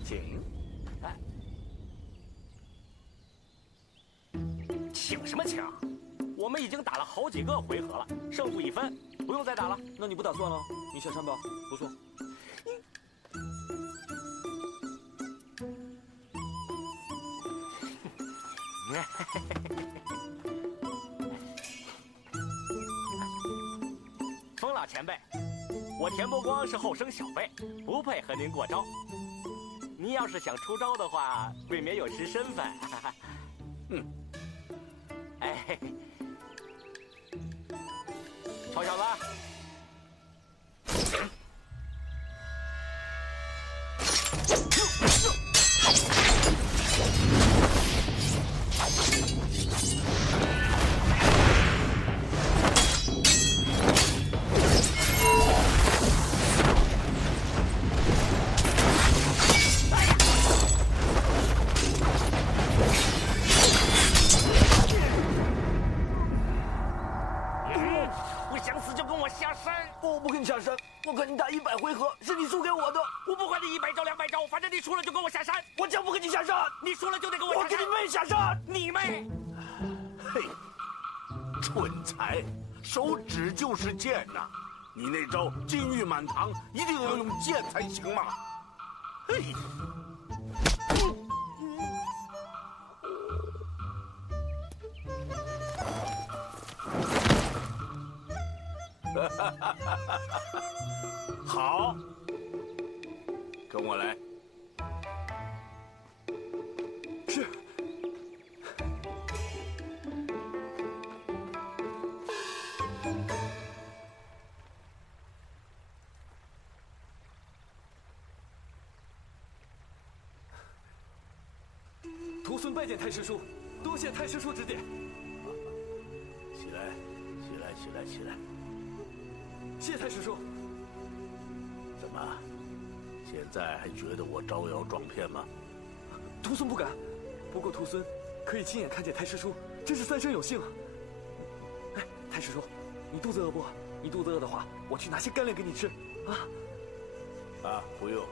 请。请什么请？我们已经打了好几个回合了，胜负已分，不用再打了。那你不打算了？你下山吧，不送。风老前辈，我田伯光是后生小辈，不配和您过招。您要是想出招的话，未免有失身份。哎，臭小子，我下山。我不跟你下山，我跟你打100回合，是你输给我的。我不管你100招200招，反正你输了就跟我下山。我将不跟你下山，你输了就得跟我下山。我跟你妹下山，你妹！嘿，蠢材，手指就是剑呐！你那招金玉满堂，一定要用剑才行嘛！嘿。好，跟我来。是。徒孙拜见太师叔，多谢太师叔指点。起来，起来，起来，起来！谢太师叔。怎么，现在还觉得我招摇撞骗吗？徒孙不敢，不过徒孙可以亲眼看见太师叔，真是三生有幸啊！哎，太师叔，你肚子饿不？你肚子饿的话，我去拿些干粮给你吃啊！啊，不用。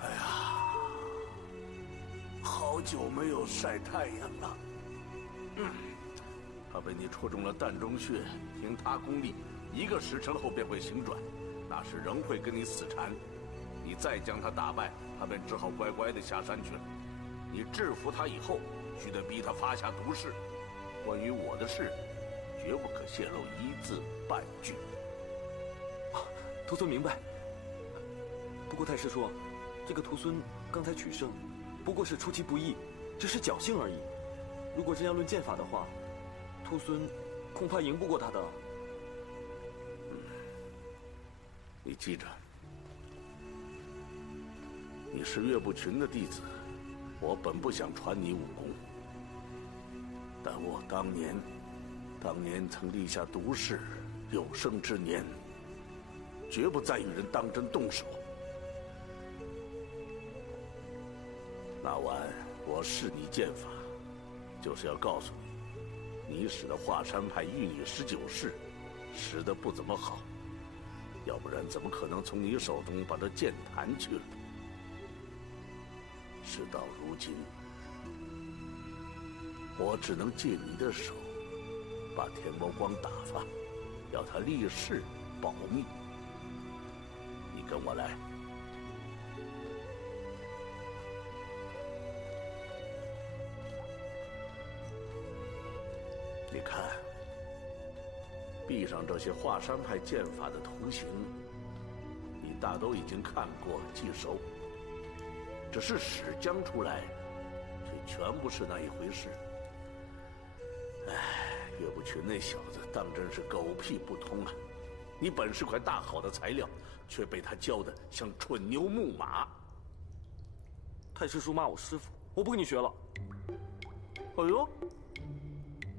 哎呀，好久没有晒太阳了。他被你戳中了膻中穴，凭他功力，1个时辰后便会醒转，那时仍会跟你死缠。你再将他打败，他便只好乖乖的下山去了。你制服他以后，须得逼他发下毒誓，关于我的事，绝不可泄露1字半句。徒孙明白。不过太师叔，这个徒孙刚才取胜，不过是出其不意，只是侥幸而已。如果真要论剑法的话，徒孙恐怕赢不过他的。你记着，你是岳不群的弟子，我本不想传你武功，但我当年曾立下毒誓，有生之年，绝不再与人当真动手。那晚我试你剑法，就是要告诉你，你使的华山派玉女19式，使得不怎么好，要不然怎么可能从你手中把这剑弹去了？事到如今，我只能借你的手，把田伯光打发，要他立誓保密。你跟我来。你看，壁上这些华山派剑法的图形，你大都已经看过记熟，只是使将出来，却全不是那一回事。哎，岳不群那小子当真是狗屁不通啊！你本是块大好的材料，却被他教得像蠢牛木马。太师叔骂我师傅，我不跟你学了。哎呦！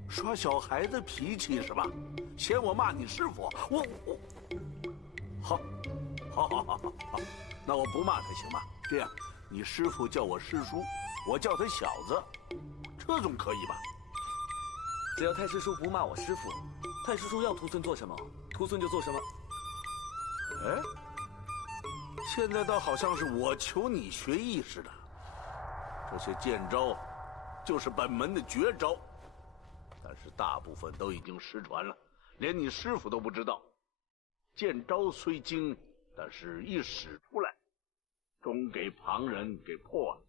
耍小孩子脾气是吧？嫌我骂你师傅，我好，那我不骂他行吗？这样，你师傅叫我师叔，我叫他小子，这总可以吧？只要太师叔不骂我师傅，太师叔要徒孙做什么，徒孙就做什么。哎，现在倒好像是我求你学艺似的。这些剑招，就是本门的绝招。但是大部分都已经失传了，连你师傅都不知道。剑招虽精，但是一使出来，终给旁人给破了。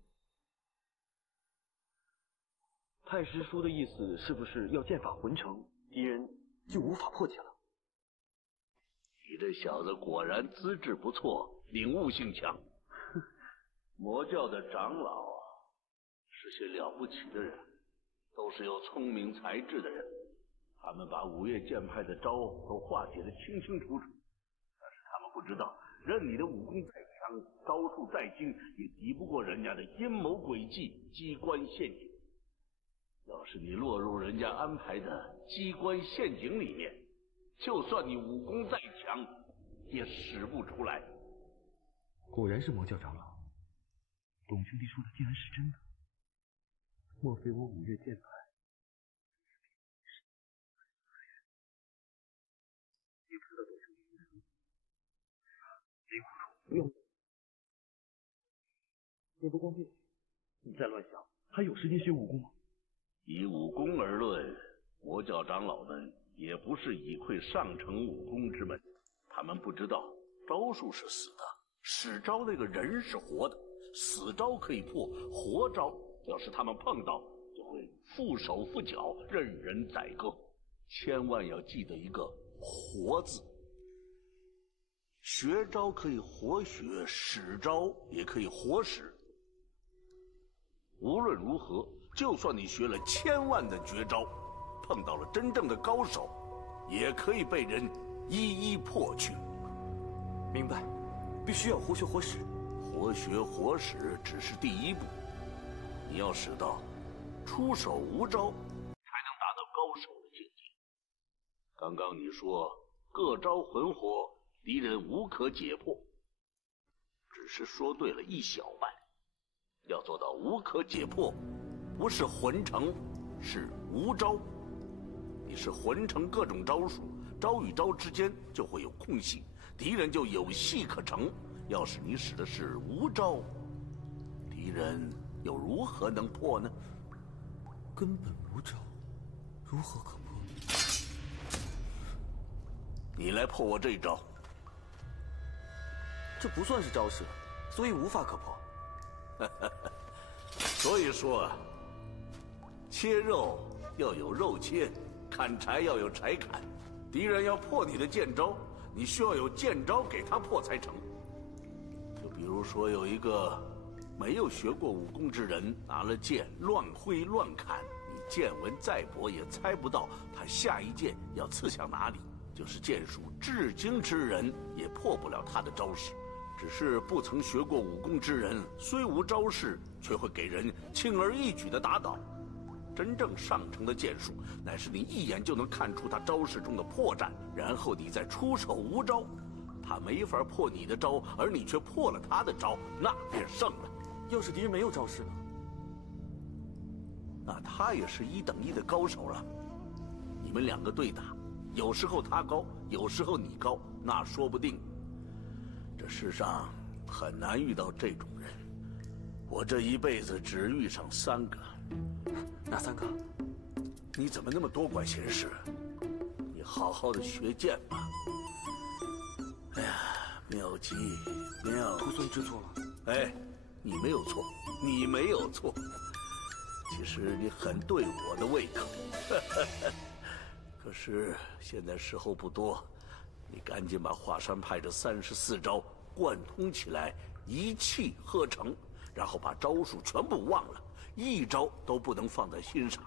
太师叔的意思是不是要剑法浑成，敌人就无法破解了？你这小子果然资质不错，领悟性强。魔教的长老是些了不起的人。都是有聪明才智的人，他们把五岳剑派的招都化解得清清楚楚。但是他们不知道，任你的武功再强，招数再精，也敌不过人家的阴谋诡计、机关陷阱。要是你落入人家安排的机关陷阱里面，就算你武功再强，也使不出来。果然是魔教长老，董兄弟说的竟然是真的。莫非我五岳剑派不知道多少年。令狐冲，不用。也不光变，你再乱想，还有时间学武功吗？以武功而论，佛教长老们也不是已窥上乘武功之门，他们不知道招数是死的，使招那个人是活的，死招可以破，活招要是他们碰到，就会缚手缚脚，任人宰割。千万要记得一个“活”字。学招可以活学，使招也可以活使。无论如何，就算你学了1000万的绝招，碰到了真正的高手，也可以被人一一破去。明白，必须要活学活使。活学活使只是第一步，你要使到出手无招，才能达到高手的境界。刚刚你说各招魂活，敌人无可解破，只是说对了一小半。要做到无可解破，不是魂成，是无招。你是魂成各种招数，招与招之间就会有空隙，敌人就有戏可乘。要是你使的是无招，敌人又如何能破呢？根本无招，如何可破？你来破我这一招。这不算是招式，所以无法可破。所以说啊，切肉要有肉切，砍柴要有柴砍。敌人要破你的剑招，你需要有剑招给他破才成。就比如说有一个没有学过武功之人，拿了剑乱挥乱砍，你剑文再博也猜不到他下一剑要刺向哪里。就是剑术至精之人也破不了他的招式。只是不曾学过武功之人，虽无招式，却会给人轻而易举地打倒。真正上乘的剑术，乃是你一眼就能看出他招式中的破绽，然后你再出手无招，他没法破你的招，而你却破了他的招，那便胜了。要是敌人没有招式呢？那他也是1等1的高手了。你们2个对打，有时候他高，有时候你高，那说不定。这世上很难遇到这种人，我这一辈子只遇上3个。哪3个？你怎么那么多管闲事？你好好的学剑吧。哎呀，妙计妙，徒孙知错了。哎，你没有错，你没有错。其实你很对我的胃口。可是现在时候不多。你赶紧把华山派这34招贯通起来，一气呵成，然后把招数全部忘了，一招都不能放在心上，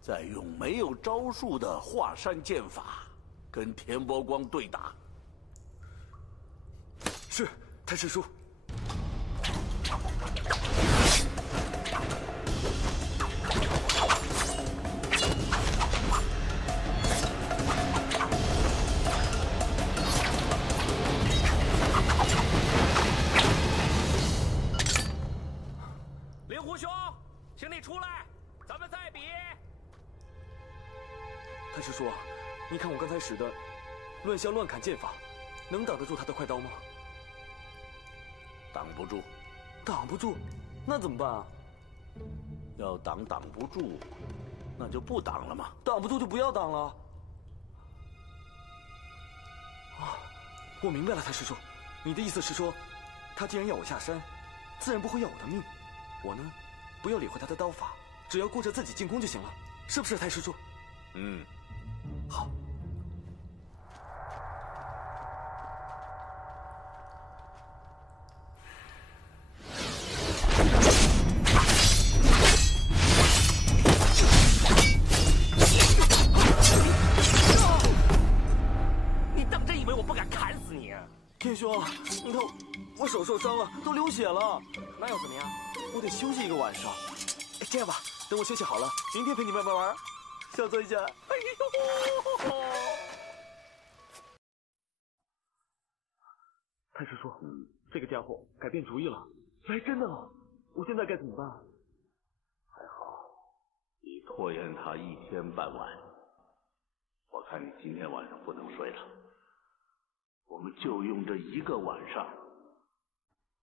再用没有招数的华山剑法跟田伯光对打。是，太师叔。令狐兄，请你出来，咱们再比。太师叔，你看我刚才使的乱削乱砍剑法，能挡得住他的快刀吗？挡不住。挡不住，那怎么办啊？要挡不住，那就不挡了嘛。挡不住就不要挡了。啊，我明白了，太师叔，你的意思是说，他既然要我下山，自然不会要我的命。我呢，不要理会他的刀法，只要顾着自己进攻就行了，是不是，太师叔？嗯，好。你当真以为我不敢砍死你？天兄，你看我手受伤了，都流血了。那又怎么样？我得休息1个晚上。这样吧，等我休息好了，明天陪你慢慢玩。小坐一下。哎呦！太师叔，这个家伙改变主意了，来真的了。我现在该怎么办？还好，你拖延他1天半晚。我看你今天晚上不能睡了。我们就用这1个晚上，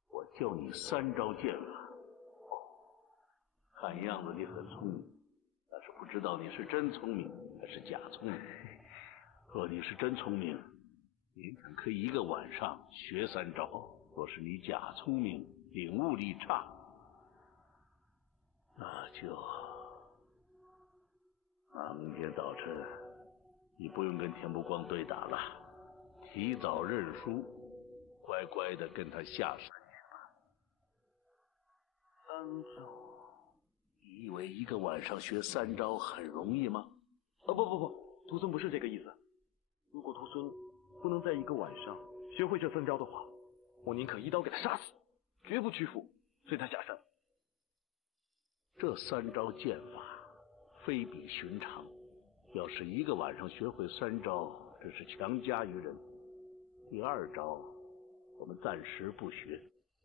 我教你3招剑法。看样子你很聪明，但是不知道你是真聪明还是假聪明。若你是真聪明，你可以1个晚上学3招；若是你假聪明，领悟力差，那就明天早晨你不用跟田不光对打了，提早认输，乖乖的跟他下山去吧。3招。你以为1个晚上学3招很容易吗？不，徒孙不是这个意思。如果徒孙不能在1个晚上学会这3招的话，我宁可一刀给他杀死，绝不屈服，随他下山。这3招剑法非比寻常，要是1个晚上学会3招，这是强加于人。第2招我们暂时不学，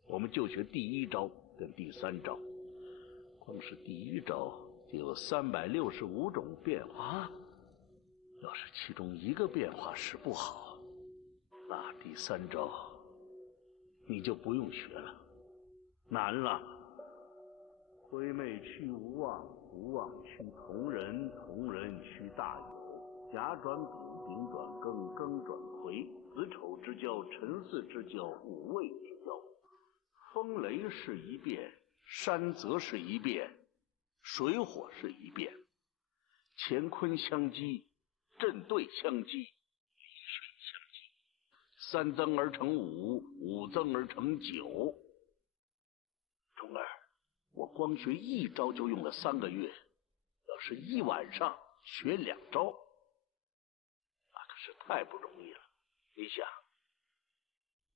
我们就学第1招跟第3招。光是第1招就有365种变化，要是其中1个变化使不好，那第3招你就不用学了，难了。归妹驱无望，无望驱同人，同人驱大有，甲转丙，丙转庚，庚转癸，子丑之交，辰巳之交，午未之交。风雷是一变，山泽是一变，水火是一变，乾坤相击，震兑相击，离水相击，3增而成5，5增而成9。钟儿，我光学1招就用了3个月，要是1晚上学2招，那可是太不容易了。你想，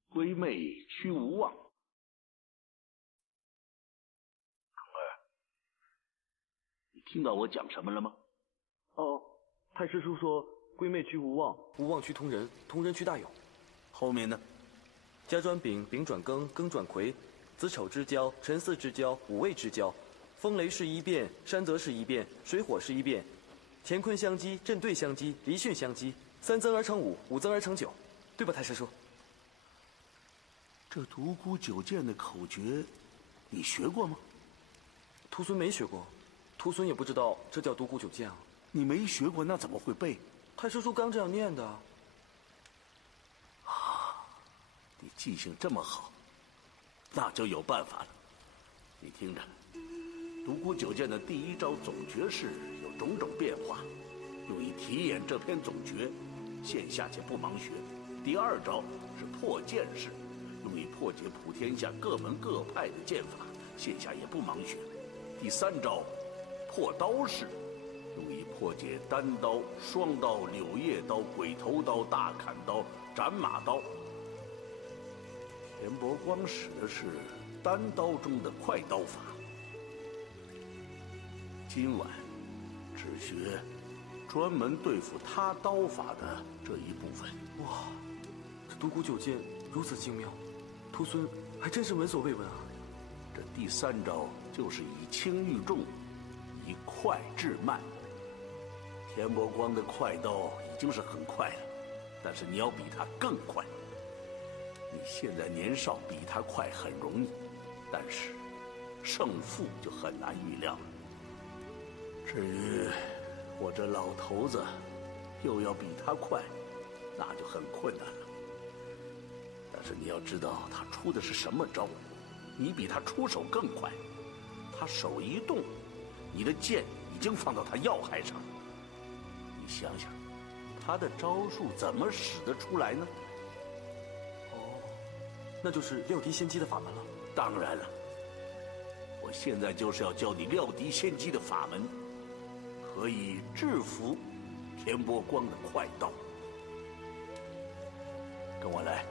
归妹驱无望，听到我讲什么了吗？太师叔说归妹驱无望，无望驱同人，同人驱大有。后面呢？甲转丙，丙转庚，庚转癸，子丑之交，辰巳之交，午未之交。风雷是一变，山泽是一变，水火是一变，乾坤相击，震兑相击，离巽相击，3增而成5，5增而成9，对吧，太师叔？这独孤九剑的口诀，你学过吗？徒孙没学过。徒孙也不知道这叫独孤九剑啊！你没学过，那怎么会背？太师叔刚这样念的。你记性这么好，那就有办法了。你听着，独孤九剑的第1招总诀式有种种变化，用以提演这篇总诀，线下且不盲学。第2招是破剑式，用以破解普天下各门各派的剑法，线下也不盲学。第3招破刀式，用以破解单刀、双刀、柳叶刀、鬼头刀、大砍刀、斩马刀。田伯光使的是单刀中的快刀法，今晚只学专门对付他刀法的这一部分。哇，这独孤九剑如此精妙，徒孙还真是闻所未闻啊！这第3招就是以轻御重，以快制慢。田伯光的快刀已经是很快了，但是你要比他更快。你现在年少，比他快很容易，但是胜负就很难预料了。至于我这老头子又要比他快，那就很困难了。但是你要知道他出的是什么招，你比他出手更快。他手一动，你的剑已经放到他要害上了。你想想，他的招数怎么使得出来呢？那就是料敌先机的法门了。当然了，我现在就是要教你料敌先机的法门，可以制服田伯光的快刀。跟我来。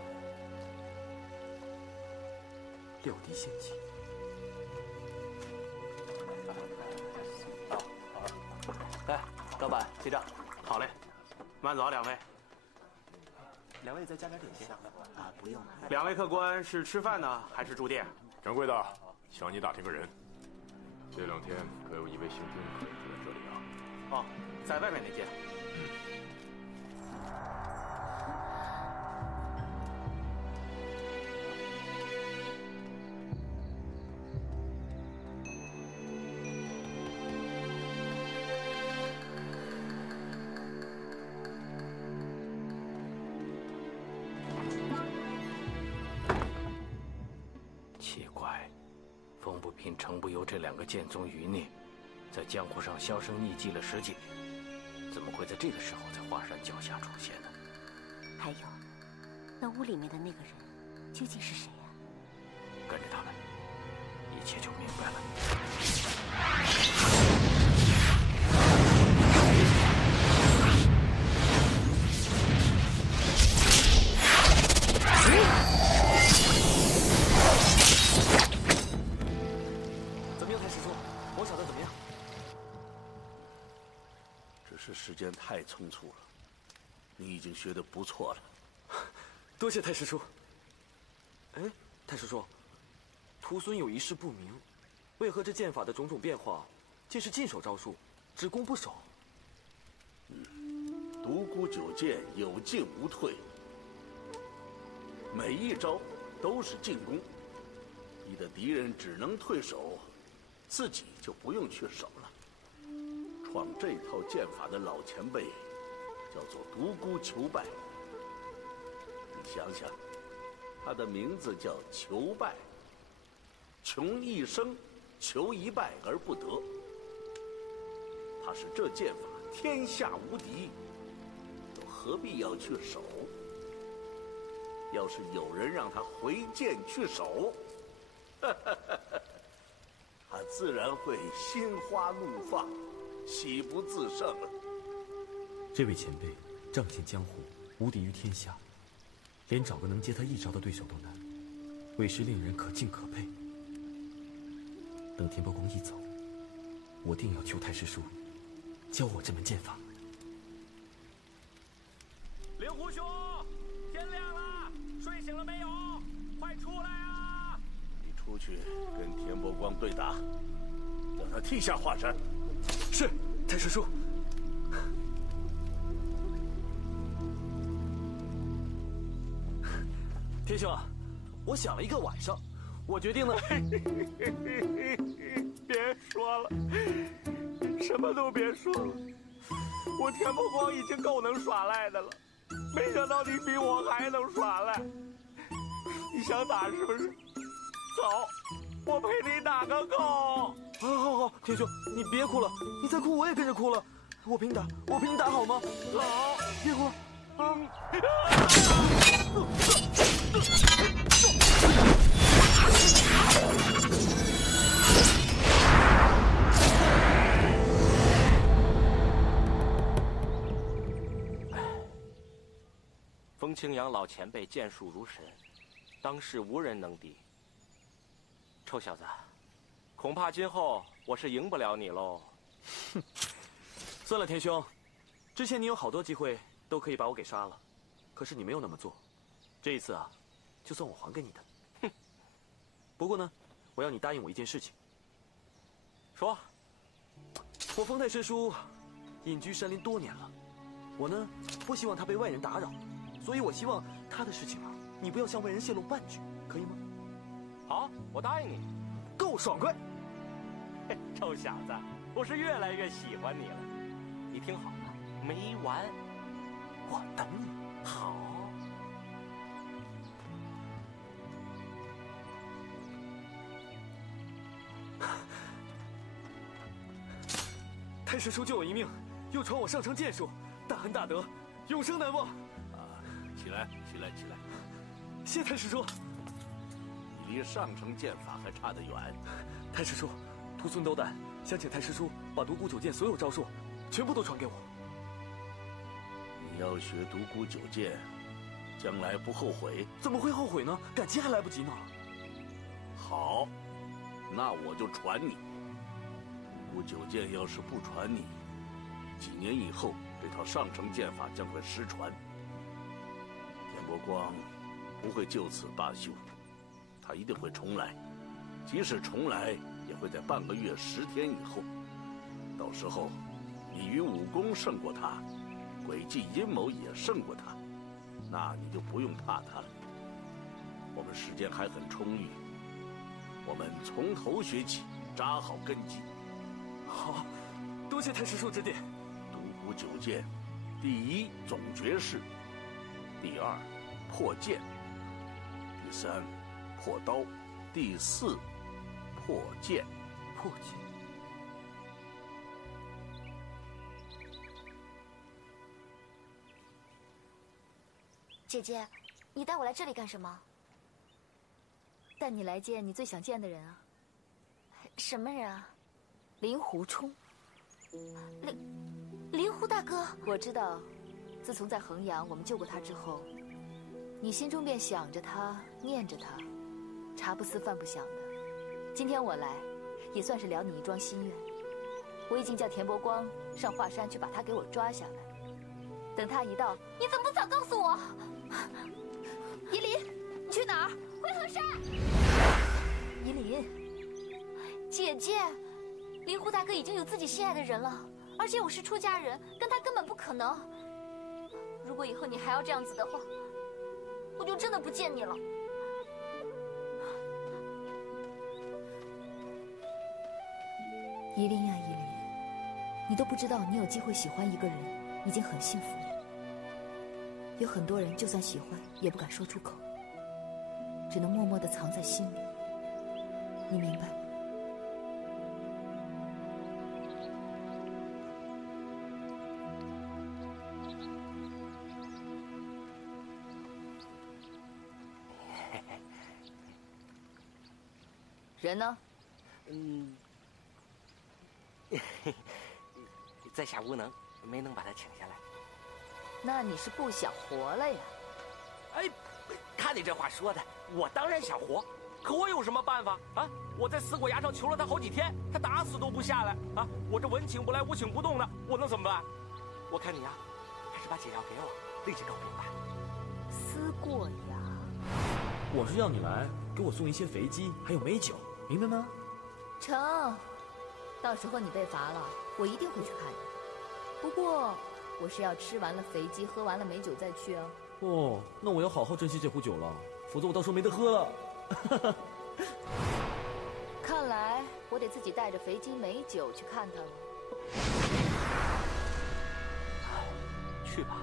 料敌先机。来，老板结账。好嘞，慢走啊，2位。2位再加点点心啊，不用。 2位客官是吃饭呢，还是住店？掌柜的，向你打听个人，这2天可有一位姓丁的住在这里啊？哦，在外面那间。凭程不由这2个剑宗余孽，在江湖上销声匿迹了10几年，怎么会在这个时候在华山脚下出现呢？还有，那屋里面的那个人究竟是谁呀？跟着他来，一切就明白了。怎么样，太师叔？我想的怎么样？只是时间太匆促了，你已经学得不错了。多谢太师叔。哎，太师叔，徒孙有一事不明，为何这剑法的种种变化，皆是进手招数，只攻不守？独孤九剑有进无退，每一招都是进攻，你的敌人只能退守，自己就不用去守了。创这套剑法的老前辈叫做独孤求败。你想想，他的名字叫求败，穷一生，求一败而不得。他是这剑法天下无敌，又何必要去守？要是有人让他回剑去守，他自然会心花怒放，喜不自胜了。这位前辈仗剑江湖，无敌于天下，连找个能接他一招的对手都难，委实令人可敬可佩。等田伯公一走，我定要求太师叔教我这门剑法。令狐兄，天亮了，睡醒了没有？快出来啊！你出去跟田伯光对打，让他踢下华山。是，太师叔。天兄啊，我想了一个晚上，我决定呢。别说了，什么都别说了。我田伯光已经够能耍赖的了，没想到你比我还能耍赖。你想打是不是？好，我陪你打个够。好，天兄，你别哭了，你再哭我也跟着哭了。我陪你打，我陪你打好吗？好，别哭了啊！风清扬老前辈剑术如神，当世无人能敌。臭小子，恐怕今后我是赢不了你喽。哼，算了，田兄，之前你有好多机会都可以把我给杀了，可是你没有那么做。这一次啊，就算我还给你的。哼。不过呢，我要你答应我一件事情。说。我风太师叔隐居山林多年了，我呢不希望他被外人打扰，所以我希望他的事情啊，你不要向外人泄露半句，可以吗？好，我答应你。够爽快！臭小子，我是越来越喜欢你了。你听好了，没完。我等你。好。太师叔救我一命，又传我上乘剑术，大恩大德，永生难忘。起来，起来，起来！谢太师叔。你离上乘剑法还差得远。太师叔，徒孙斗胆，想请太师叔把独孤九剑所有招数全部都传给我。你要学独孤九剑，将来不后悔？怎么会后悔呢？感情还来不及呢。好，那我就传你。独孤九剑要是不传你，几年以后这套上乘剑法将会失传。田伯光不会就此罢休，他一定会重来，即使重来，也会在半个月10天以后。到时候，你于武功胜过他，诡计阴谋也胜过他，那你就不用怕他了。我们时间还很充裕，我们从头学起，扎好根基。好，多谢太师叔指点。独孤九剑，第1总诀式，第2破剑，第3破刀，第4破剑。破剑。姐姐，你带我来这里干什么？带你来见你最想见的人啊。什么人啊？令狐冲。令狐大哥，我知道，自从在衡阳我们救过他之后，你心中便想着他，念着他，茶不思饭不想的。今天我来，也算是了你一桩心愿。我已经叫田伯光上华山去把他给我抓下来。等他一到，你怎么不早告诉我？依林，你去哪儿？回衡山。依林，姐姐，令狐大哥已经有自己心爱的人了，而且我是出家人，跟他根本不可能。如果以后你还要这样子的话，我就真的不见你了。依林呀，依林，你都不知道你有机会喜欢一个人，已经很幸福了。有很多人就算喜欢，也不敢说出口，只能默默地藏在心里。你明白吗？人呢？在下无能，没能把他请下来。那你是不想活了呀？哎，看你这话说的，我当然想活，可我有什么办法啊？我在死鬼崖上求了他好几天，他打死都不下来啊！我这文请不来，武请不动的，我能怎么办？我看你呀，还是把解药给我，立即告病吧。思过崖，我是要你来给我送一些肥鸡，还有美酒，明白吗？成，到时候你被罚了，我一定会去看你。不过，我是要吃完了肥鸡，喝完了美酒再去啊。哦，那我要好好珍惜这壶酒了，否则我到时候没得喝了。看来我得自己带着肥鸡美酒去看他了。去吧。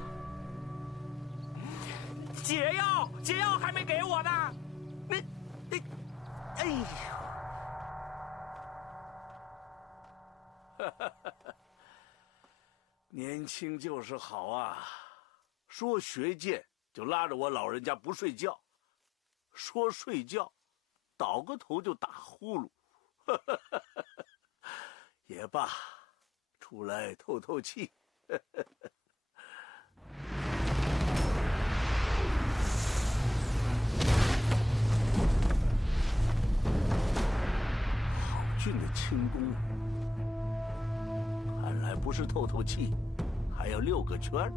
解药还没给我呢，哎呦！年轻就是好啊，说学剑就拉着我老人家不睡觉，说睡觉，倒个头就打呼噜。也罢，出来透透气。好俊的轻功，看来不是透透气，还要溜个圈。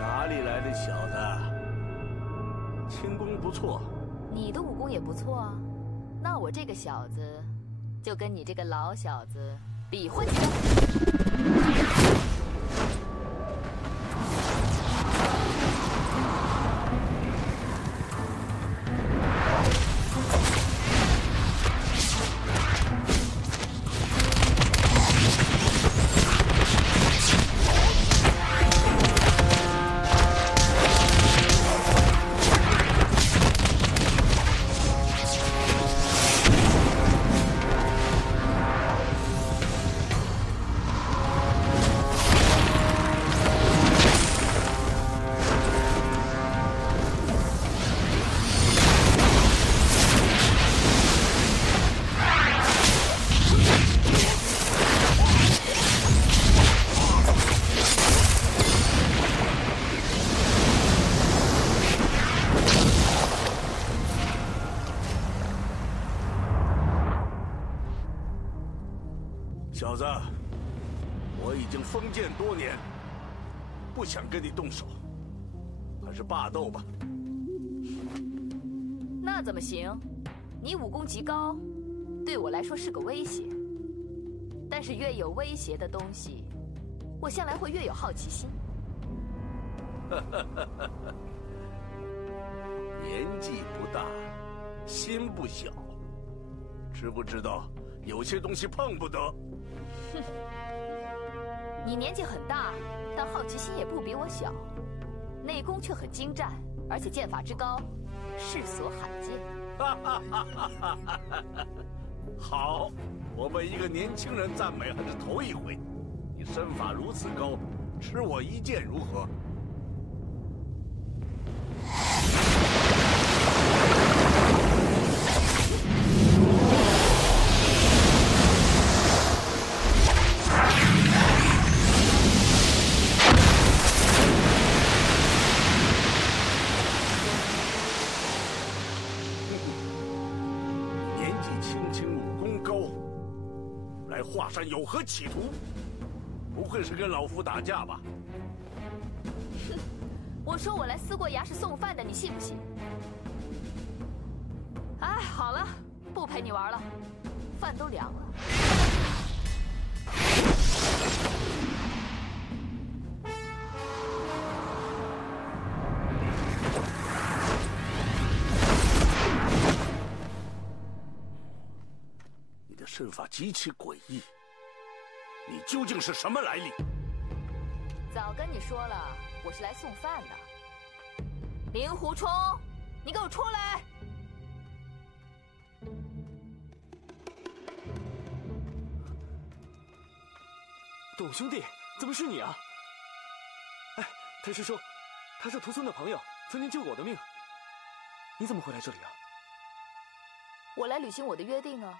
哪里来的小子？轻功不错。你的武功也不错啊，那我这个小子就跟你这个老小子比混起来。小子，我已经封建多年，不想跟你动手，还是罢斗吧。那怎么行？你武功极高，对我来说是个威胁。但是越有威胁的东西，我向来会越有好奇心。年纪不大，心不小，知不知道有些东西碰不得？哼，你年纪很大，但好奇心也不比我小，内功却很精湛，而且剑法之高，世所罕见。好，我被一个年轻人赞美还是头一回。你身法如此高，吃我一剑如何？年纪轻轻，武功高，来华山有何企图？不会是跟老夫打架吧？哼，我说我来思过崖是送饭的，你信不信？哎，好了，不陪你玩了，饭都凉了。你的身法极其诡异。你究竟是什么来历？早跟你说了，我是来送饭的。令狐冲，你给我出来！董兄弟，怎么是你啊？哎，太师说，他是屠村的朋友，曾经救过我的命。你怎么会来这里啊？我来履行我的约定啊！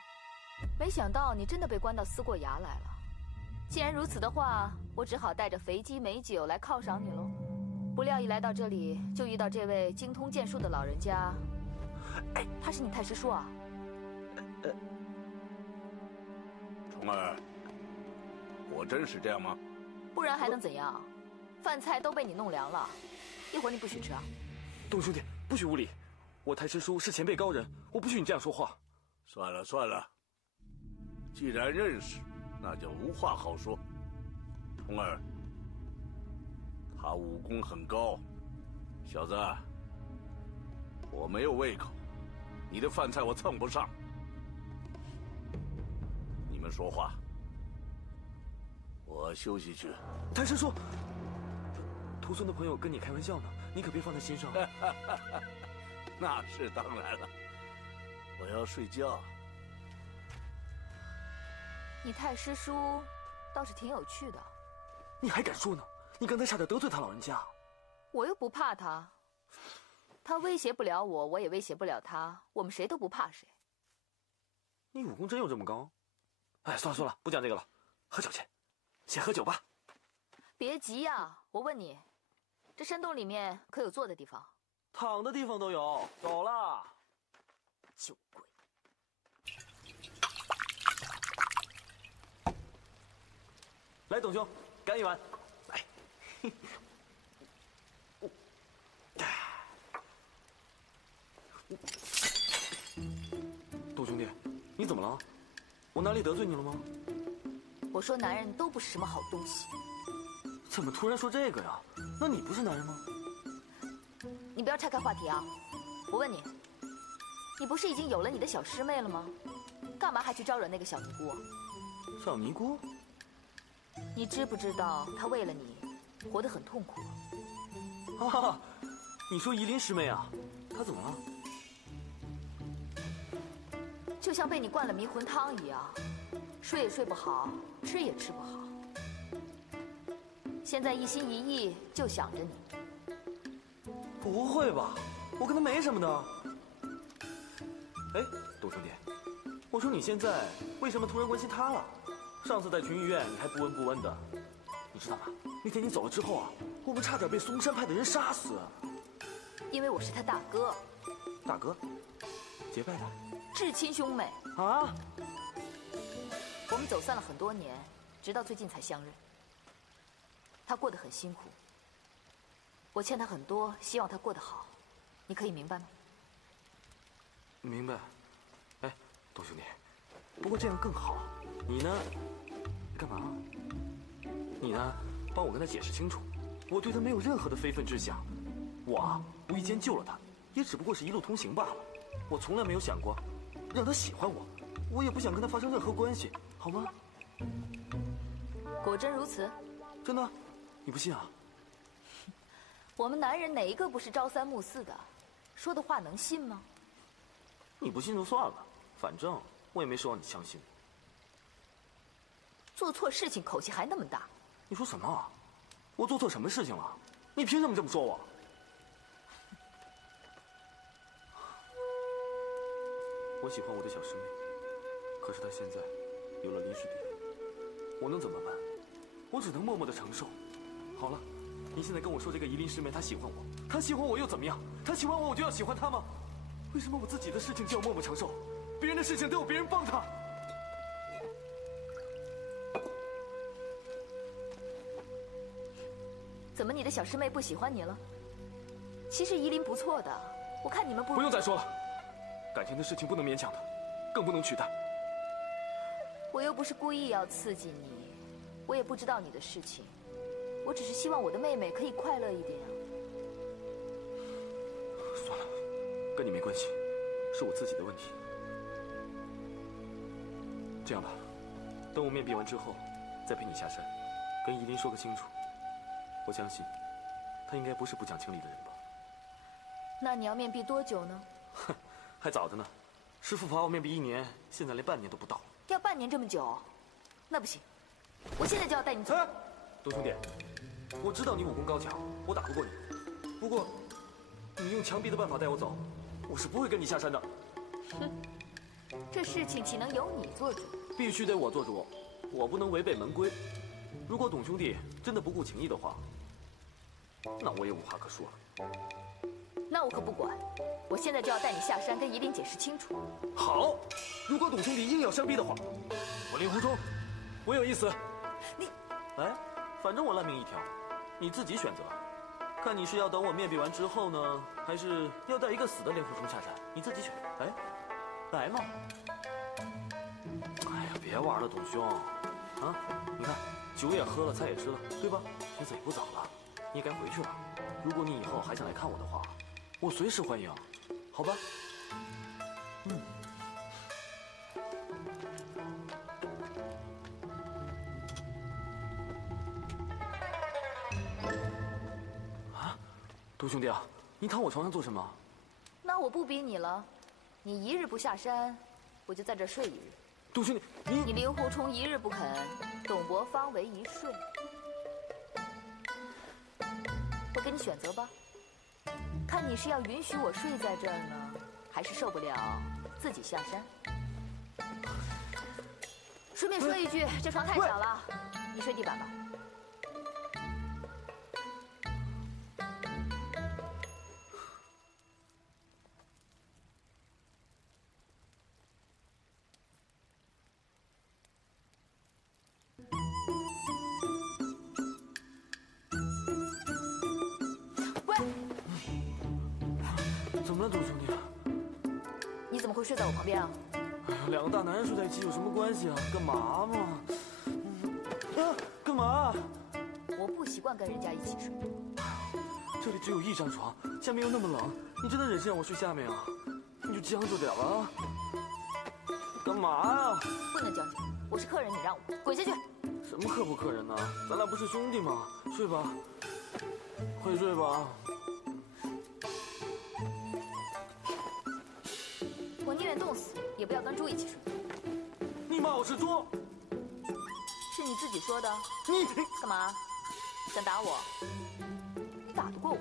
没想到你真的被关到思过崖来了。既然如此的话，我只好带着肥鸡美酒来犒赏你喽。不料一来到这里，就遇到这位精通剑术的老人家。哎，他是你太师叔啊？虫儿，果真是这样吗？不然还能怎样？饭菜都被你弄凉了，一会儿你不许吃啊！董兄弟，不许无礼！我太师叔是前辈高人，我不许你这样说话。算了算了，既然认识，那就无话好说。虫儿，他武功很高，小子，我没有胃口，你的饭菜我蹭不上。你们说话，我休息去。太师叔，屠村的朋友跟你开玩笑呢，你可别放在心上。那是当然了，我要睡觉。你太师叔倒是挺有趣的。你还敢说呢？你刚才差点得罪他老人家。我又不怕他，他威胁不了我，我也威胁不了他，我们谁都不怕谁。你武功真有这么高？哎，算了算了，不讲这个了，喝酒去，先喝酒吧。别急呀，我问你，这山洞里面可有坐的地方？躺的地方都有，走了。酒鬼。来，董兄，干一碗。来。董兄弟，你怎么了？我哪里得罪你了吗？我说男人都不是什么好东西。怎么突然说这个呀？那你不是男人吗？你不要岔开话题啊！我问你，你不是已经有了你的小师妹了吗？干嘛还去招惹那个小尼姑？小尼姑？你知不知道她为了你，活得很痛苦？啊，你说夷琳师妹啊？她怎么了？就像被你灌了迷魂汤一样，睡也睡不好，吃也吃不好。现在一心一意就想着你。不会吧？我跟她没什么的。哎，董兄弟，我说你现在为什么突然关心她了？上次在群玉院你还不闻不问的，你知道吗？那天你走了之后啊，我们差点被嵩山派的人杀死。因为我是他大哥。大哥？结拜的？至亲兄妹。啊？我们走散了很多年，直到最近才相认。他过得很辛苦，我欠他很多，希望他过得好，你可以明白吗？明白。哎，董兄弟，不过这样更好。你呢？干嘛？你呢？帮我跟他解释清楚，我对他没有任何的非分之想。我啊，无意间救了他，也只不过是一路同行罢了。我从来没有想过让他喜欢我，我也不想跟他发生任何关系，好吗？果真如此？真的？你不信啊？我们男人哪一个不是朝三暮四的？说的话能信吗？你不信就算了，反正我也没指望你相信。做错事情口气还那么大。你说什么啊？我做错什么事情了？你凭什么这么说我？我喜欢我的小师妹，可是她现在有了林师弟，我能怎么办？我只能默默的承受。好了，你现在跟我说这个夷陵师妹她喜欢我，她喜欢我又怎么样？她喜欢我，我就要喜欢她吗？为什么我自己的事情就要默默承受，别人的事情都有别人帮她？怎么你的小师妹不喜欢你了？其实夷陵不错的，我看你们不用再说了，感情的事情不能勉强的，更不能取代。我又不是故意要刺激你，我也不知道你的事情，我只是希望我的妹妹可以快乐一点。算了，跟你没关系，是我自己的问题。这样吧，等我面壁完之后，再陪你下山，跟夷陵说个清楚。我相信，他应该不是不讲情理的人吧？那你要面壁多久呢？哼，还早着呢。师父罚我面壁1年，现在连半年都不到。要半年这么久？那不行，我现在就要带你走。东兄弟，我知道你武功高强，我打不过你。不过，你用强逼的办法带我走，我是不会跟你下山的。哼，这事情岂能由你做主？必须得我做主，我不能违背门规。如果董兄弟真的不顾情义的话，那我也无话可说了。那我可不管，我现在就要带你下山，跟夷陵解释清楚。好，如果董兄弟硬要相逼的话，我令狐冲，我有意思。你，哎，反正我烂命一条，你自己选择。看你是要等我面壁完之后呢，还是要带一个死的令狐冲下山？你自己选。哎，来嘛！哎呀，别玩了，董兄。啊，你看，酒也喝了，菜也吃了，对吧？天色也不早了，你也该回去了。如果你以后还想来看我的话，我随时欢迎，好吧？啊，董兄弟啊，你躺我床上做什么？那我不逼你了，你一日不下山，我就在这睡一日。董兄弟，你令狐冲一日不肯，董伯方为一睡。我给你选择吧，看你是要允许我睡在这儿呢，还是受不了自己下山。顺便说一句，这床太小了，你睡地板吧。怎么了，董兄弟？你怎么会睡在我旁边啊？哎呀，两个大男人睡在一起有什么关系啊？干嘛嘛？啊，干嘛？我不习惯跟人家一起睡。这里只有一张床，下面又那么冷，你真的忍心让我睡下面啊？你就将就点吧啊！干嘛啊？不能将就，我是客人，你让我滚下去。什么客不客人呢？咱俩不是兄弟吗？睡吧，快睡吧。我宁愿冻死，也不要跟猪一起睡。你骂我是猪？是你自己说的。你干嘛？想打我？你打得过我？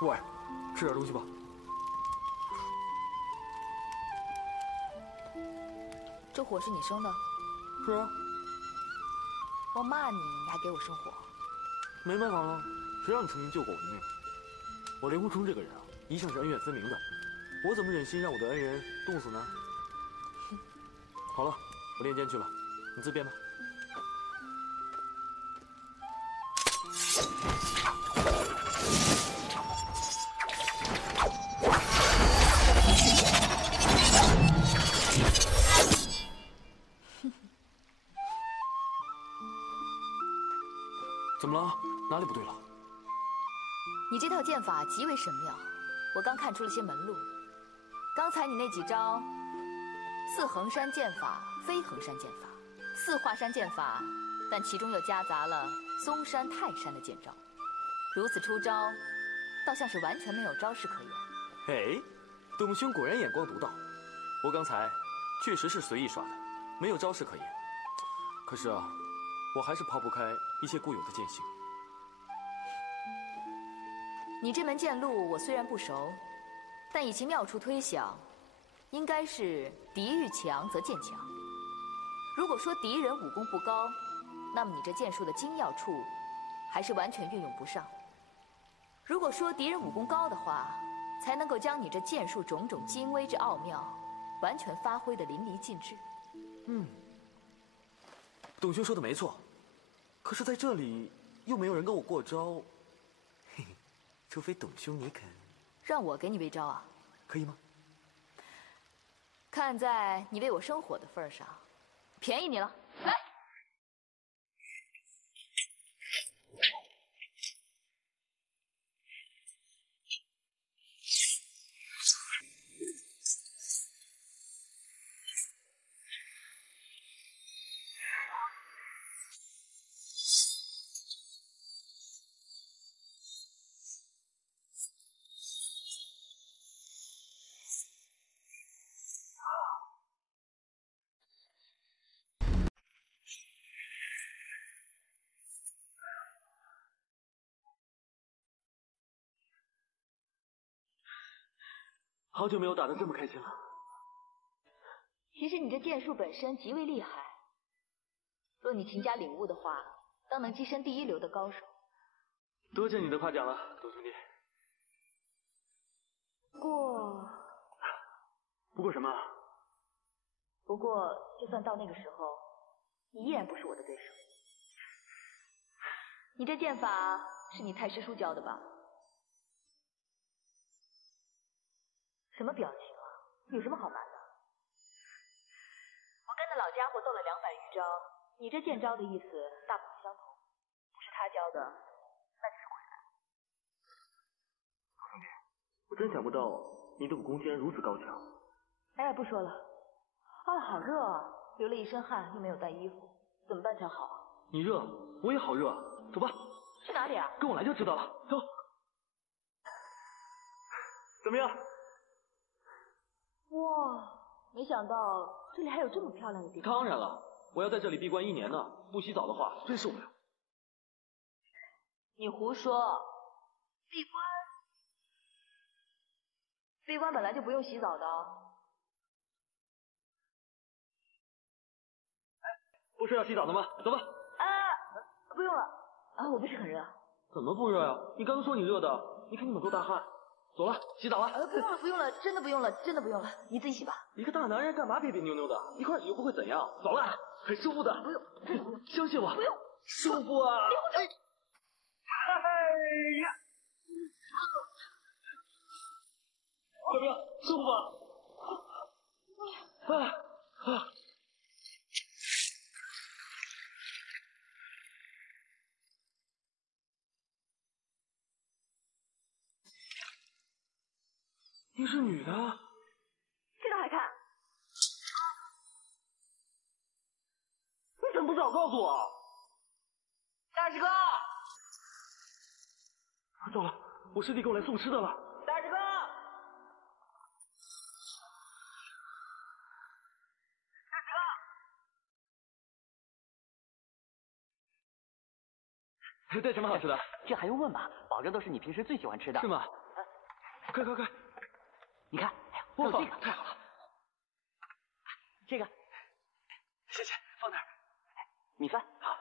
喂，吃点东西吧。这火是你生的？是啊。我骂你，你还给我生火？没办法了，谁让你曾经救过我的命？我令狐冲这个人啊，一向是恩怨分明的，我怎么忍心让我的恩人冻死呢？好了，我练剑去了，你自便吧。怎么了？哪里不对了？你这套剑法极为神妙，我刚看出了些门路。刚才你那几招，似衡山剑法，非衡山剑法；似华山剑法，但其中又夹杂了嵩山、泰山的剑招。如此出招，倒像是完全没有招式可言。哎，董兄果然眼光独到。我刚才确实是随意耍的，没有招式可言。可是啊，我还是抛不开一些固有的剑性。你这门剑路我虽然不熟，但以其妙处推想，应该是敌愈强则剑强。如果说敌人武功不高，那么你这剑术的精要处还是完全运用不上。如果说敌人武功高的话，才能够将你这剑术种种精微之奥妙，完全发挥得淋漓尽致。董兄说的没错，可是在这里又没有人跟我过招，嘿嘿，除非董兄你肯让我给你微招啊？可以吗？看在你为我生火的份上，便宜你了。来。好久没有打得这么开心了。其实你这剑术本身极为厉害，若你勤加领悟的话，当能跻身第一流的高手。多谢你的夸奖了，董兄弟。不过什么？不过，就算到那个时候，你依然不是我的对手。你这剑法是你太师叔教的吧？什么表情啊？有什么好瞒的？我跟那老家伙斗了200余招，你这剑招的意思大不相同，不是他教的，那就是鬼来。董兄弟，我真想不到你的武功竟然如此高强。哎，不说了。啊，好热啊，流了一身汗，又没有带衣服，怎么办才好啊？你热，我也好热，走吧。去哪里啊？跟我来就知道了。走。怎么样？哇，没想到这里还有这么漂亮的地方。当然了，我要在这里闭关1年呢，不洗澡的话真受不了。你胡说！闭关本来就不用洗澡的。不是要洗澡的吗？走吧。不用了。啊，我不是很热。怎么不热呀？你刚刚说你热的，你看你满头大汗。走了，洗澡了。不用了，不用了，真的不用了，真的不用了，你自己洗吧。一个大男人干嘛别别扭扭的？一块洗又不会怎样。走了，很舒服的。不用，真的不用。相信我。不用。舒服啊！哎呀！怎么样？舒服吗？你是女的？这个还看？你怎么不早告诉我？大师哥！糟了，我师弟给我来送吃的了。大师哥！带什么好吃的？这还用问吗？保证都是你平时最喜欢吃的。是吗？快！你看，哎呀，我还有这个，太好了。这个，谢谢，放那儿。米饭。好。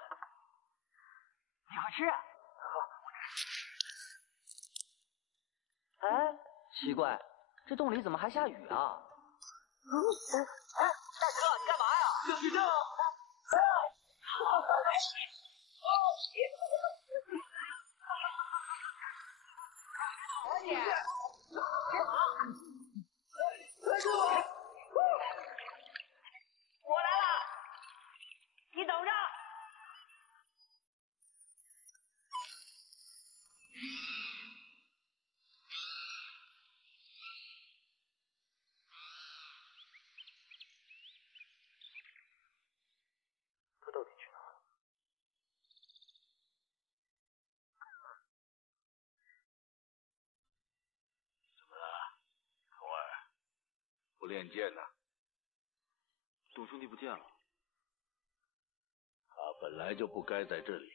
你快吃啊！好。哎，奇怪，这洞里怎么还下雨啊？哎，大哥，你干嘛呀？下雨了！练剑呢？董兄弟不见了。他本来就不该在这里，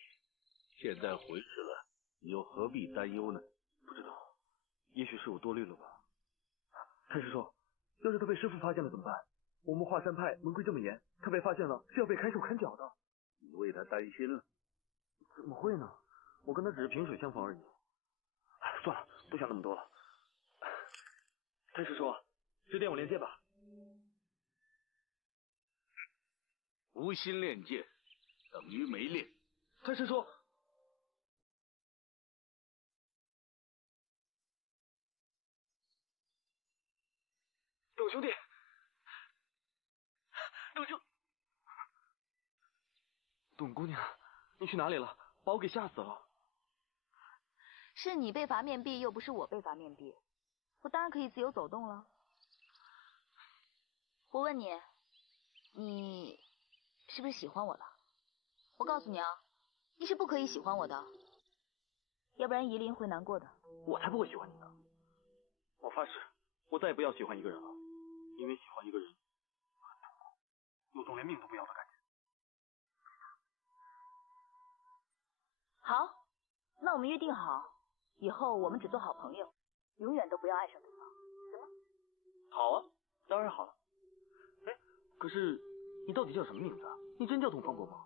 现在回去了，你又何必担忧呢？不知道，也许是我多虑了吧。太师叔，要是他被师父发现了怎么办？我们华山派门规这么严，他被发现了是要被砍手砍脚的。你为他担心了？怎么会呢？我跟他只是萍水相逢而已。算了，不想那么多了。太师叔，指点我练剑吧。无心练剑等于没练。太师叔，董兄弟，董姑娘，你去哪里了？把我给吓死了。是你被罚面壁，又不是我被罚面壁，我当然可以自由走动了。我问你，你是不是喜欢我的？我告诉你啊，你是不可以喜欢我的，要不然夷陵会难过的。我才不会喜欢你呢！我发誓，我再也不要喜欢一个人了，因为喜欢一个人很痛苦，有种连命都不要的感觉。好，那我们约定好，以后我们只做好朋友，永远都不要爱上对方，行吗？好啊，当然好了。哎，可是你到底叫什么名字啊？你真叫东方伯吗？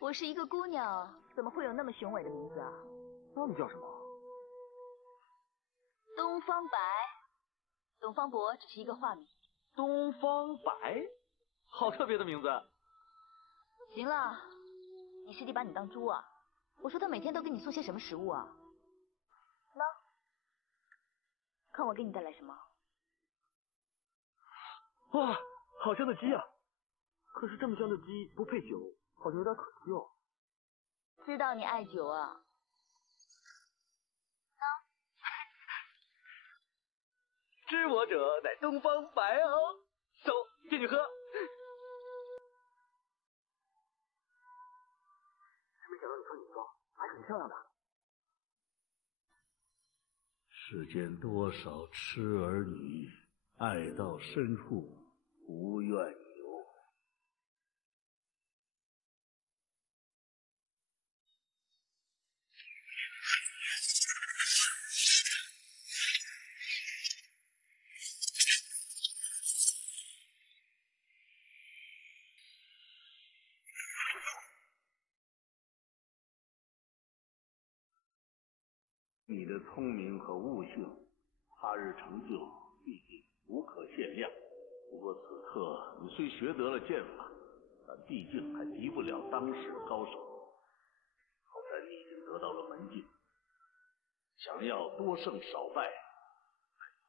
我是一个姑娘，怎么会有那么雄伟的名字啊？那你叫什么？东方白。东方伯只是一个化名。东方白，好特别的名字。行了，你师弟把你当猪啊？我说他每天都给你送些什么食物啊？那，看我给你带来什么？哇，好香的鸡啊！可是这么香的鸡不配酒，好像有点可惜哦。知道你爱酒啊。知我者乃东方白哦，走，进去喝。没想到你穿女装还很漂亮的。世间多少痴儿女，爱到深处不愿游。你的聪明和悟性，他日成就必定无可限量。不过此刻你虽学得了剑法，但毕竟还敌不了当世高手。好在你已经得到了门径，想要多胜少败，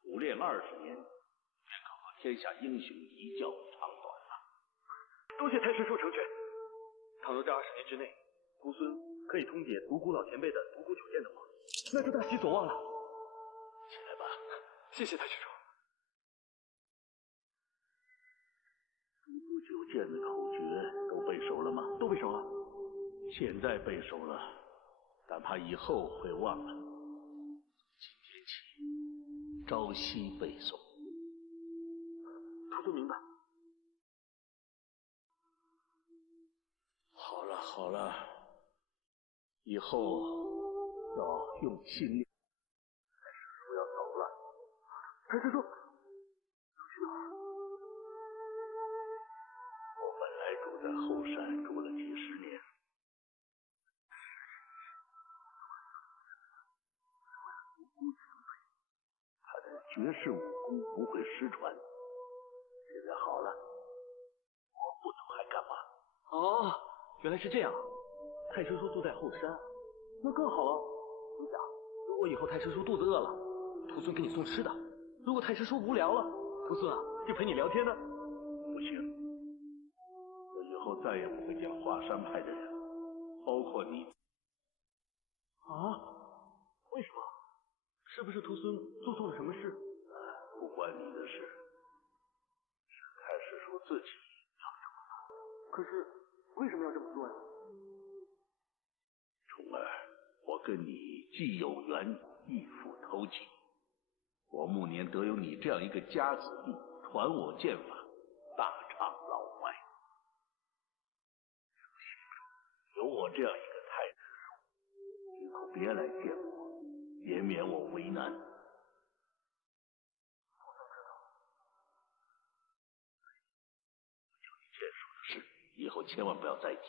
苦练20年，便可和天下英雄一较长短了。多谢太师叔成全。倘若这20年之内，徒孙可以通解独孤老前辈的独孤九剑的话，那就大喜所望了。起来吧。谢谢太师叔。独孤九剑的口诀都背熟了吗？都背熟了。现在背熟了，但怕以后会忘了。今天起，朝夕背诵。徒孙明白。好了好了，以后要用心练。太师叔要走了。太师叔，我本来住在后山，住了几十年。他的绝世武功不会失传。现在好了，我不走还干嘛？哦，原来是这样。太师叔住在后山，那更好了。你想，如果以后太师叔肚子饿了，徒孙给你送吃的；如果太师叔无聊了，徒孙啊就陪你聊天呢。不行，我以后再也不会见华山派的人，包括你。啊？为什么？是不是徒孙做错了什么事？不关你的事，是太师叔自己要这么做。可是为什么要这么做呀？虫儿，我跟你既有缘，亦复投机。我暮年得有你这样一个家子弟，传我剑法，大畅老怀。有我这样一个太子叔，以后别来见我，也免我为难。教你剑术的事，以后千万不要再提，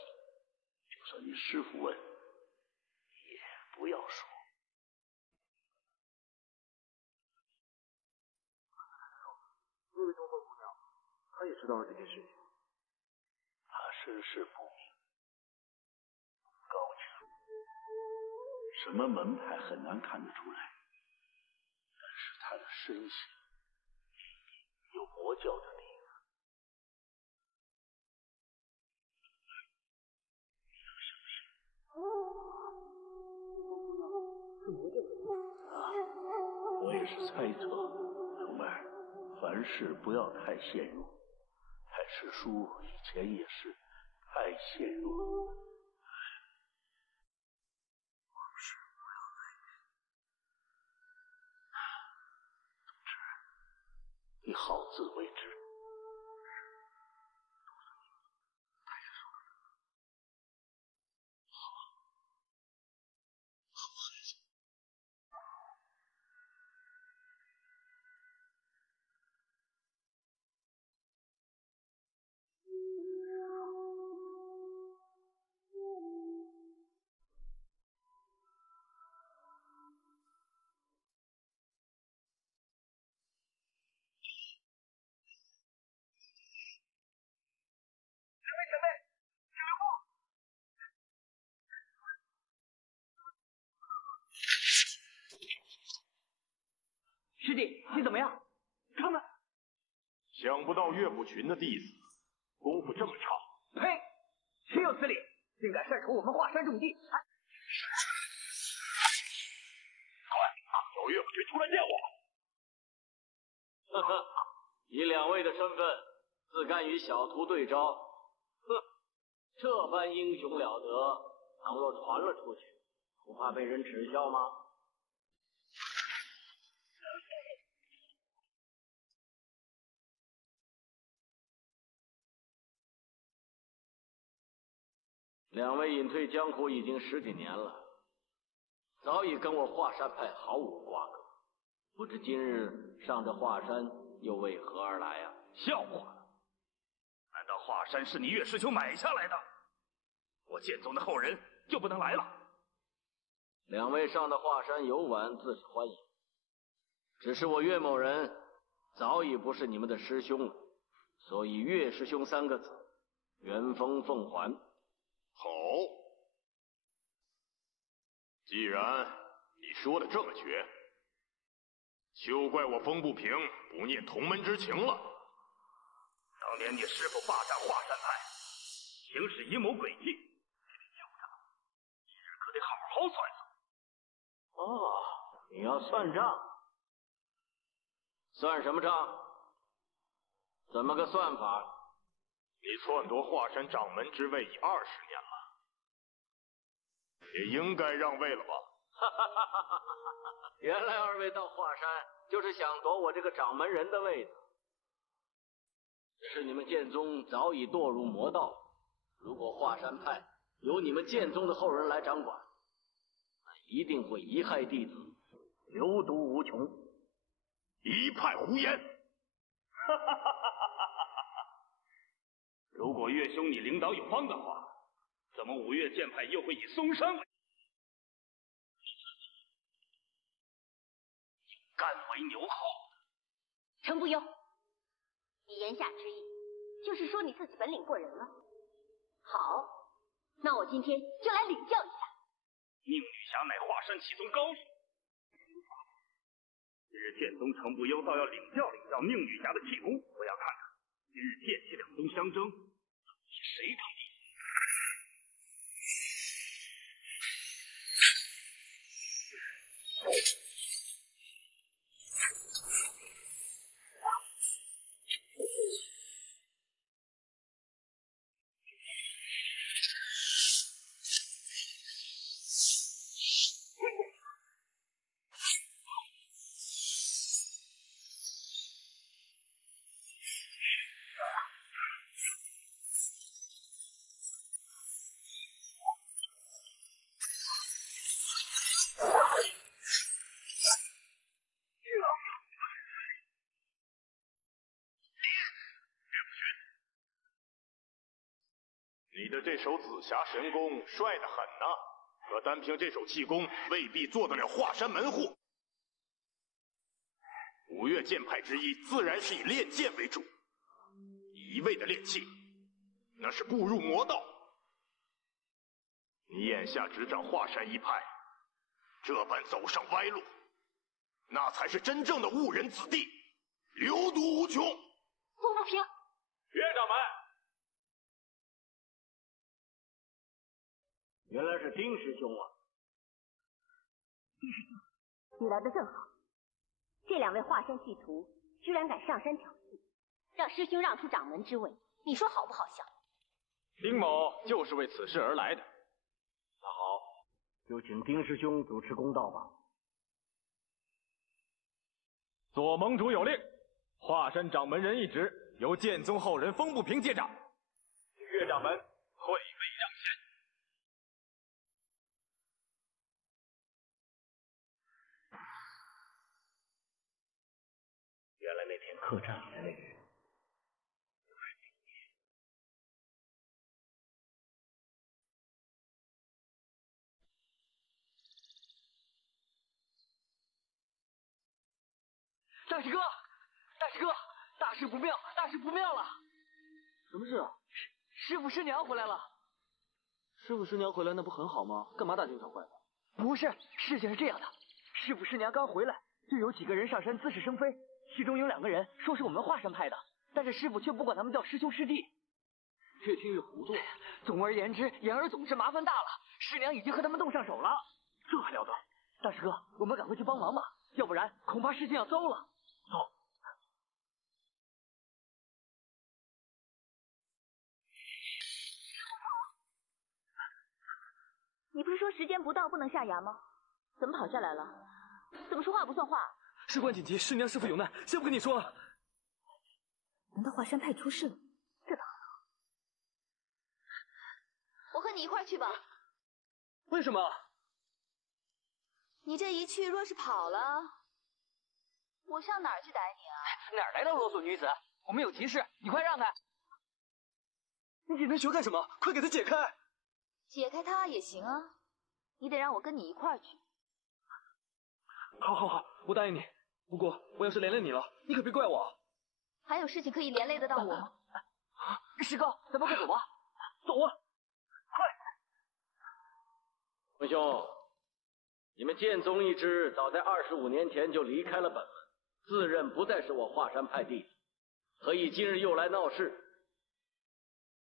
就算你师父问，也不要说。那位东方姑娘，她也知道了这件事情。她身世不明，高强，什么门派很难看得出来，但是她的身形有魔教的底子。我也是猜测，蓉儿，凡事不要太陷入。太师叔以前也是太陷入了。总之，你好自为之。师弟，你怎么样？看看。想不到岳不群的弟子功夫这么差。呸！岂有此理！竟敢擅闯我们华山重地！快，叫岳不群出来见我！呵呵，以两位的身份，自甘与小徒对招，哼，这般英雄了得，倘若传了出去，不怕被人耻笑吗？两位隐退江湖已经10几年了，早已跟我华山派毫无瓜葛。不知今日上这华山又为何而来啊？笑话！难道华山是你岳师兄买下来的？我剑宗的后人就不能来了？两位上的华山游玩自是欢迎，只是我岳某人早已不是你们的师兄了，所以岳师兄3个字，原封奉还。好，既然你说的这么绝，休怪我风不平不念同门之情了。当年你师父霸占华山派，行使阴谋诡计，这笔旧账，今日可得好好算算。哦，你要算账？算什么账？怎么个算法？你篡夺华山掌门之位已20年了，也应该让位了吧？原来二位到华山就是想夺我这个掌门人的位子。只是你们剑宗早已堕入魔道，如果华山派由你们剑宗的后人来掌管，那一定会贻害弟子，流毒无穷。一派胡言！如果岳兄你领导有方的话，怎么5岳剑派又会以嵩山为甘为牛后？程不忧，你言下之意就是说你自己本领过人了。好，那我今天就来领教一下。宁女侠乃华山气宗高手，今日剑宗程不忧倒要领教宁女侠的气功，我要看看今日剑气两宗相争，谁成第一？你的这手紫霞神功帅得很呐，可单凭这手气功，未必做得了华山门户。五岳剑派之一，自然是以练剑为主，一味的练气，那是步入魔道。你眼下执掌华山一派，这般走上歪路，那才是真正的误人子弟，流毒无穷。风不平，岳掌门，原来是丁师兄啊！丁师兄，你来的正好。这两位华山戏徒居然敢上山挑衅，让师兄让出掌门之位，你说好不好笑？丁某就是为此事而来的。那好，就请丁师兄主持公道吧。左盟主有令，华山掌门人一职由剑宗后人风不平接掌。岳掌门退位让贤。原来那天客栈里的那个人就是丁爷。大师哥，大师哥，大事不妙，大事不妙了！什么事啊？师傅师娘回来了。师傅师娘回来那不很好吗？干嘛大惊小怪的？不是，事情是这样的，师傅师娘刚回来，就有几个人上山滋事生非，其中有2个人说是我们华山派的，但是师傅却不管他们叫师兄师弟。越听越糊涂。总而言之，言而总之，麻烦大了。师娘已经和他们动上手了。这还了得！大师哥，我们赶快去帮忙吧，要不然恐怕事情要糟了。走。你不是说时间不到不能下崖吗？怎么跑下来了？怎么说话不算话？事关紧急，师娘师父有难，先不跟你说了。难道华山派出事了？这倒好。我和你一块去吧。为什么？你这一去，若是跑了，我上哪儿去逮你啊？哪儿来的啰嗦女子？我们有急事，你快让开！你给人学干什么？快给他解开！解开他也行啊，你得让我跟你一块儿去。好，我答应你。不过我要是连累你了，你可别怪我。还有事情可以连累得到我吗？师哥，咱们快走吧。走啊！快！文兄，你们剑宗一支早在25年前就离开了本门，自认不再是我华山派弟子，何以今日又来闹事？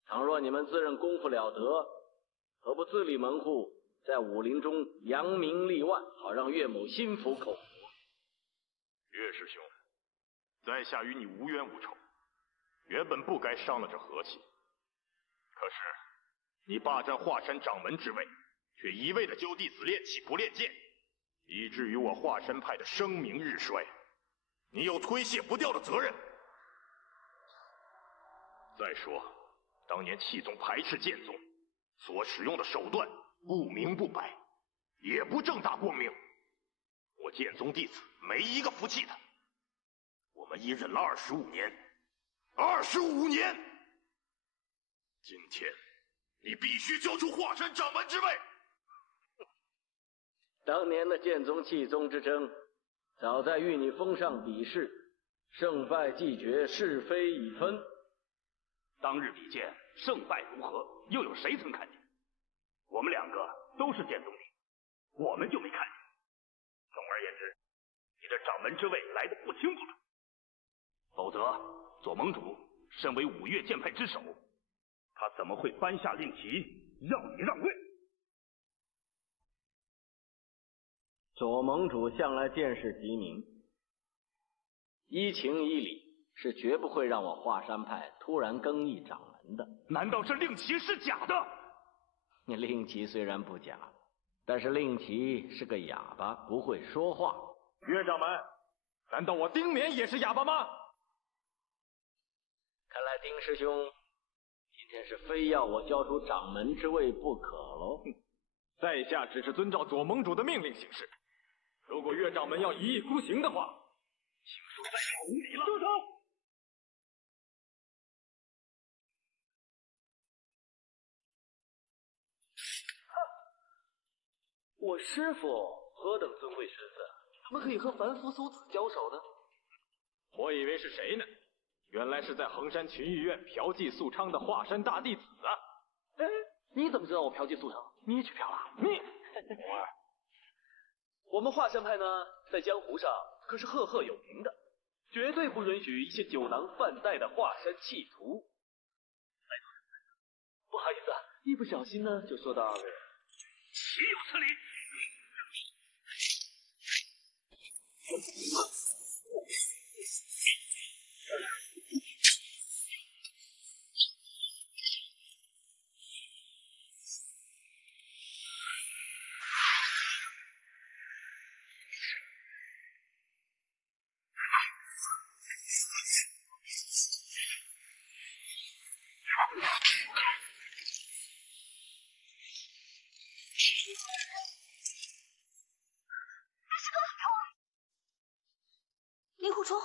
倘若你们自认功夫了得，何不自立门户，在武林中扬名立万，好让岳某心服口服？岳师兄，在下与你无冤无仇，原本不该伤了这和气。可是你霸占华山掌门之位，却一味的教弟子练气不练剑，以至于我华山派的声名日衰。你有推卸不掉的责任。再说，当年气宗排斥剑宗，所使用的手段不明不白，也不正大光明。我剑宗弟子没一个服气的。我们已忍了25年，25年！今天，你必须交出华山掌门之位。当年的剑宗气宗之争，早在玉女峰上比试，胜败既决，是非已分。当日比剑，胜败如何，又有谁曾看见？我们2个都是剑宗弟，我们就没看见。总而言之，你的掌门之位来得不清不楚。否则，左盟主身为5岳剑派之首，他怎么会颁下令旗让你让位？左盟主向来见识极明，依情依理，是绝不会让我华山派突然更易掌门的。难道这令旗是假的？你令旗虽然不假，但是令旗是个哑巴，不会说话。岳掌门，难道我丁冕也是哑巴吗？看来丁师兄今天是非要我交出掌门之位不可喽。在下只是遵照左盟主的命令行事。如果岳掌门要一意孤行的话，请恕在下无礼了。住手！我师傅何等尊贵身份，怎么可以和凡夫俗子交手呢？我以为是谁呢？原来是在衡山群玉院嫖妓素娼的华山大弟子啊！哎，你怎么知道我嫖妓素娼？你也去嫖了？你，红儿，我们华山派呢，在江湖上可是赫赫有名的，绝对不允许一些酒囊饭袋的华山弃徒。不好意思，一不小心呢，就说到了。岂有此理！令狐冲，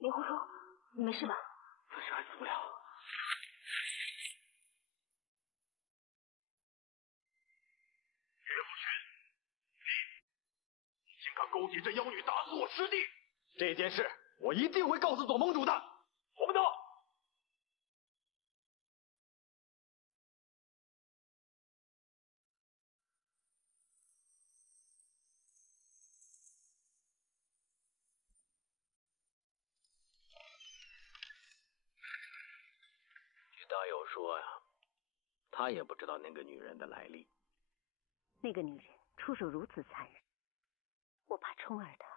令狐冲，你没事吧？暂时还死不了。岳不群，你竟敢勾结这妖女，打死我师弟！这件事我一定会告诉左盟主的。我们走。大友说呀，他也不知道那个女人的来历。那个女人出手如此残忍，我怕冲儿她。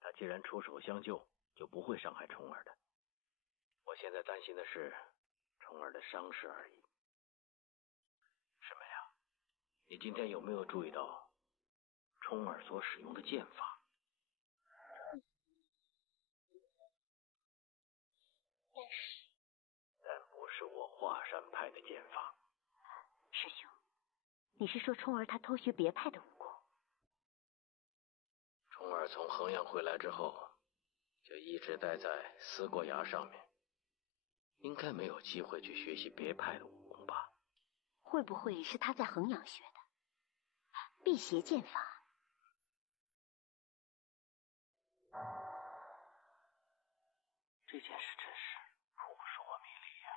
他既然出手相救，就不会伤害冲儿的。我现在担心的是冲儿的伤势而已。师妹啊，你今天有没有注意到冲儿所使用的剑法？但不是我华山派的剑法。师兄，你是说冲儿她偷学别派的武功？冲儿从衡阳回来之后，就一直待在思过崖上面，应该没有机会去学习别派的武功吧？会不会是他在衡阳学的辟邪剑法？这件事真是扑朔迷离呀！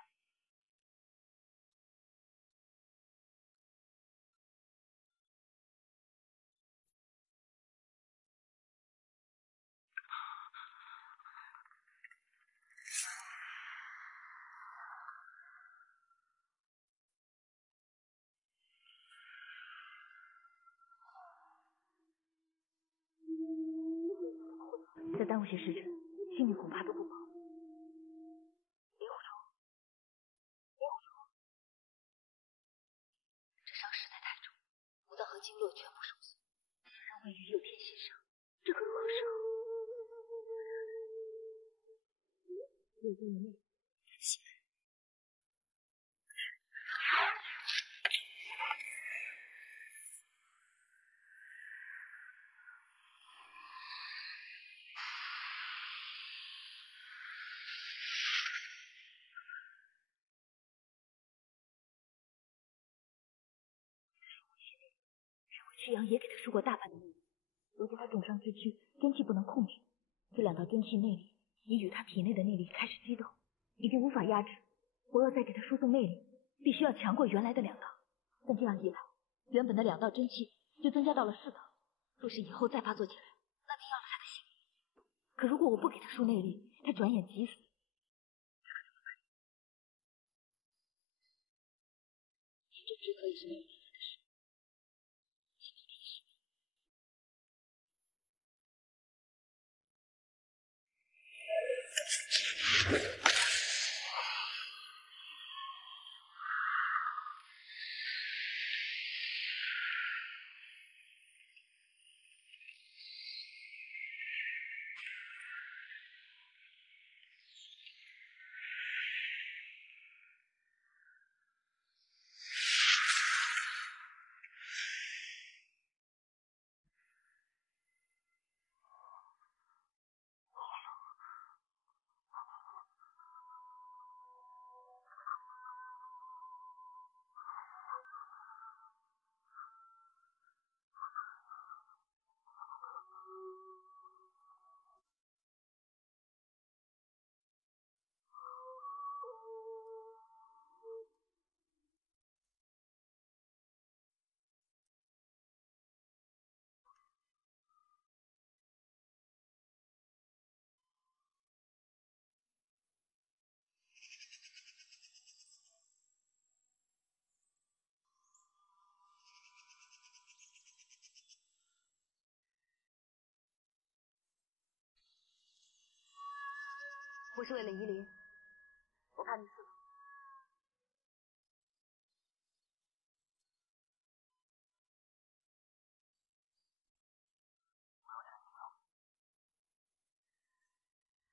再耽误些时辰，性命恐怕都不保。五脏和经络全部受损，身上位于右天心上，这可如何是好？有功无内，醒来。曲阳也给他输过大半的内力，如今他重伤之躯，真气不能控制，这两道真气内力已与他体内的内力开始激斗，已经无法压制。我要再给他输送内力，必须要强过原来的两道。但这样一来，原本的两道真气就增加到了4道。若是以后再发作起来，那定要了他的性命。可如果我不给他输内力，他转眼即死。这只可以是内力。不是为了夷陵，我怕你死了。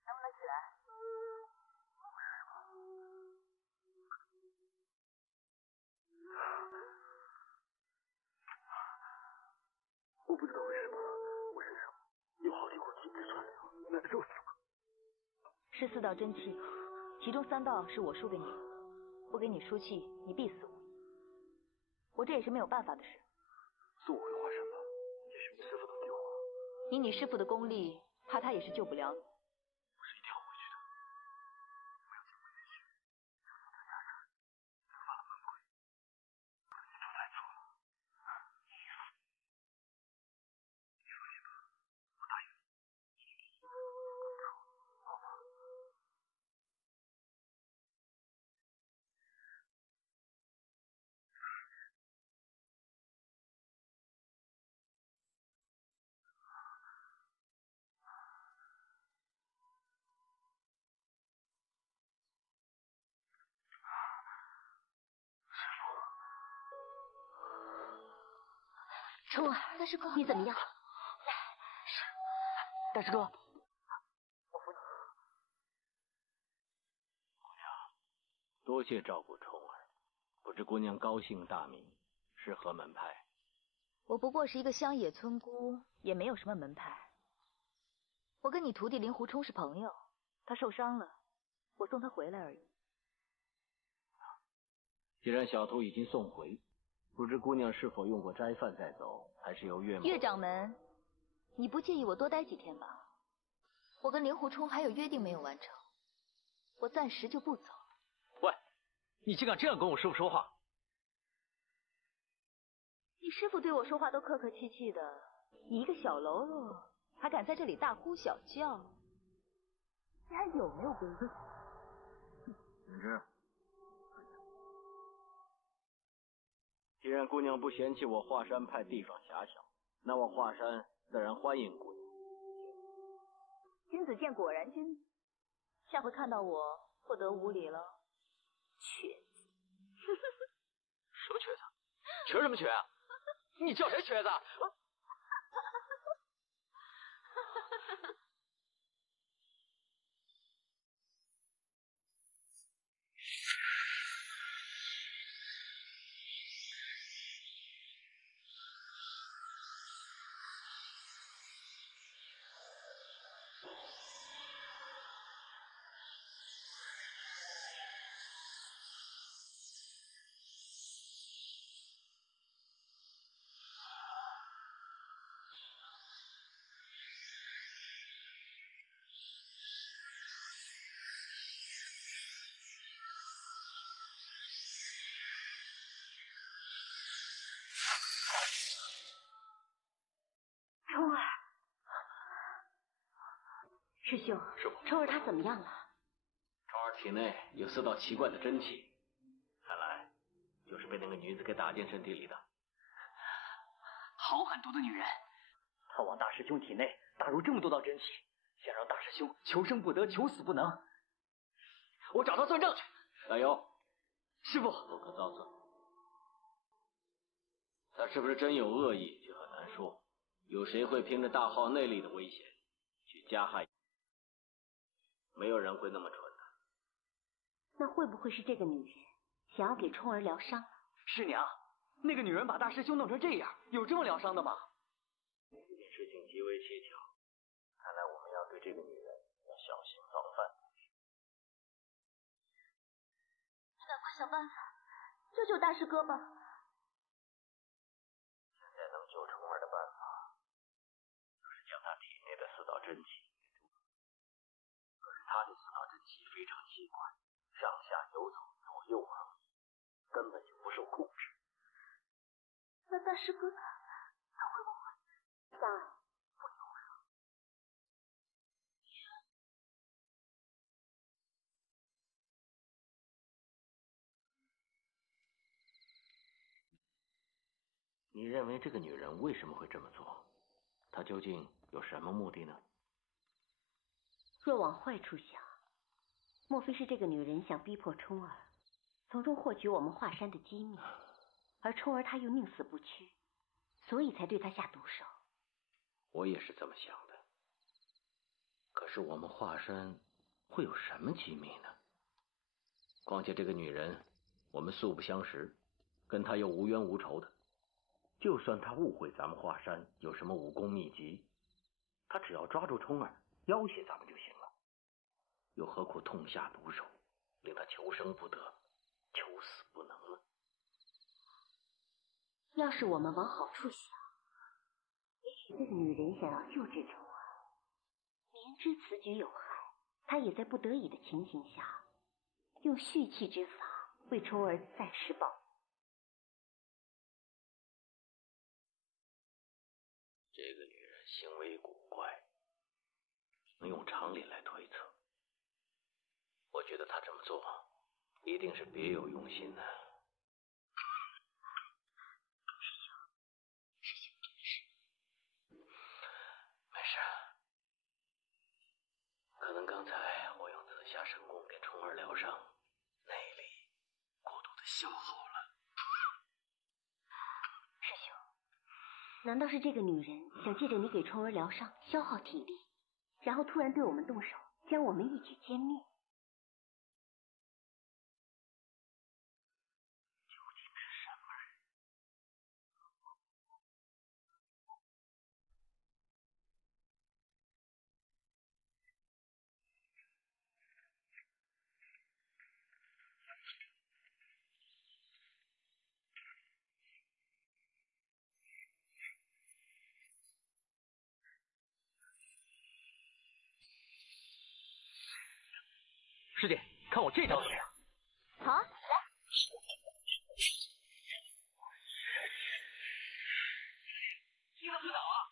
能不能起来？我不知道为什么我身上有好几股金子传流，难受死了。14道真气，其中3道是我输给你的，不给你输气，你必死无疑。我这也是没有办法的事。送我回华山吧，也许你师傅能救我。以你师傅的功力，怕他也是救不了你。我是一定要回去的。我要尽我内心，让他家人触发了门规，不能做太错了。你放心吧，我答应你。好吧。冲儿，大师哥，你怎么样？大师哥，多谢照顾冲儿，不知姑娘高姓大名，是何门派？我不过是一个乡野村姑，也没有什么门派。我跟你徒弟令狐冲是朋友，他受伤了，我送他回来而已。既然小徒已经送回，不知姑娘是否用过斋饭再走，还是由岳母？岳掌门，你不介意我多待几天吧？我跟令狐冲还有约定没有完成，我暂时就不走。喂，你竟敢这样跟我师傅说话！你师傅对我说话都客客气气的，你一个小喽啰还敢在这里大呼小叫，你还有没有规矩？景之，既然姑娘不嫌弃我华山派地方狭小，那我华山自然欢迎姑娘。君子见果然君子，下回看到我不得无礼了。瘸子！什么瘸子？瘸什么瘸啊？你叫谁瘸子？冲儿，师兄，冲儿她怎么样了？冲儿体内有4道奇怪的真气，看来就是被那个女子给打进身体里的。好狠毒的女人！她往大师兄体内打入这么多道真气，想让大师兄求生不得，求死不能。我找他算账去。加油！师傅，不可造次。他是不是真有恶意，却很难说。有谁会凭着大号内力的危险去加害？没有人会那么蠢的。那会不会是这个女人想要给冲儿疗伤？师娘，那个女人把大师兄弄成这样，有这么疗伤的吗？这件事情极为蹊跷，看来我们要对这个女人要小心防范。赶快想办法救救大师哥吧！现在能救冲儿的办法，就是将他体内的4道真气给注。可是他这4道真气非常奇怪，上下游走，左右而为，根本就不受控制。那大师哥他会不会？三儿，你认为这个女人为什么会这么做？她究竟有什么目的呢？若往坏处想，莫非是这个女人想逼迫冲儿，从中获取我们华山的机密，而冲儿她又宁死不屈，所以才对她下毒手。我也是这么想的。可是我们华山会有什么机密呢？况且这个女人，我们素不相识，跟她又无冤无仇的。就算她误会咱们华山有什么武功秘籍，她只要抓住冲儿，要挟咱们就行了。又何苦痛下毒手，令她求生不得，求死不能呢？要是我们往好处想，也许这个女人想要救治冲儿，明知此举有害，她也在不得已的情形下，用蓄气之法为冲儿暂时保护。这个女人行为古怪，能用常理来推测。我觉得她这么做，一定是别有用心的。师兄真的是……没事，可能刚才我用紫霞神功给冲儿疗伤，内力过度的消耗了。师兄，难道是这个女人想借着你给冲儿疗伤，消耗体力，然后突然对我们动手，将我们一举歼灭？师姐，看我这招怎么样？好啊，来。一个推倒啊！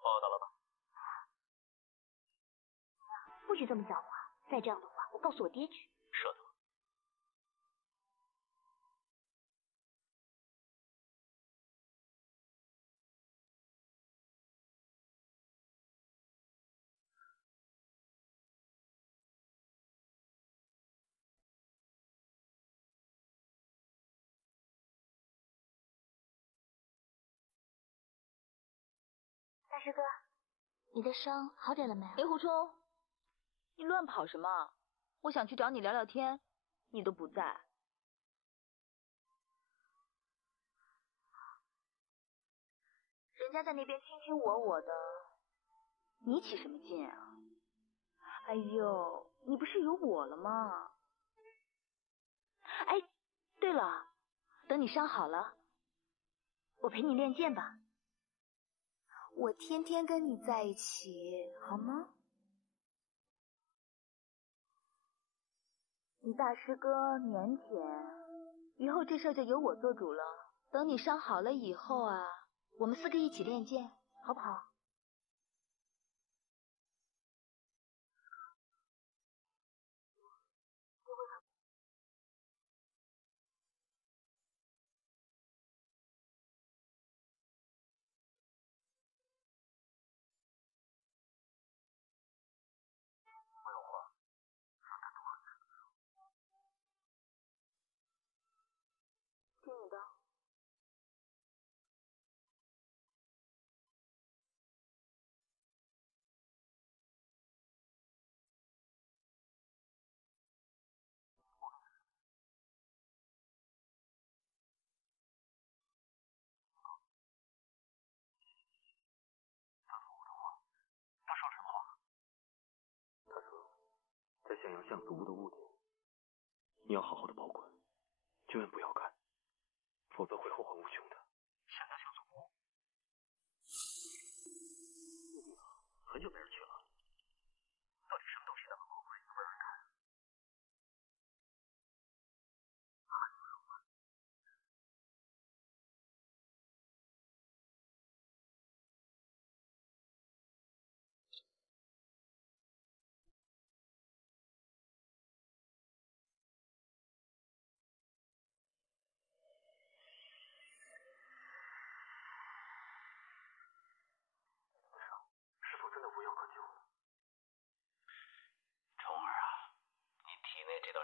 报道了吧？不许这么狡猾，再这样的话，我告诉我爹去。舍得。大师哥，你的伤好点了没？令狐冲，你乱跑什么？我想去找你聊聊天，你都不在。人家在那边卿卿我我的，你起什么劲啊？哎呦，你不是有我了吗？哎，对了，等你伤好了，我陪你练剑吧。我天天跟你在一起，好吗？你大师哥腼腆，以后这事儿就由我做主了。等你伤好了以后啊，我们4个一起练剑，好不好？听你的。他说什么话？他说，在咸阳巷子屋的物件，你要好好的保管，千万不要看，否则会后患无穷的。咸阳巷子屋，那地方很久没人去了，到底什么东西那么宝贵，不让人看？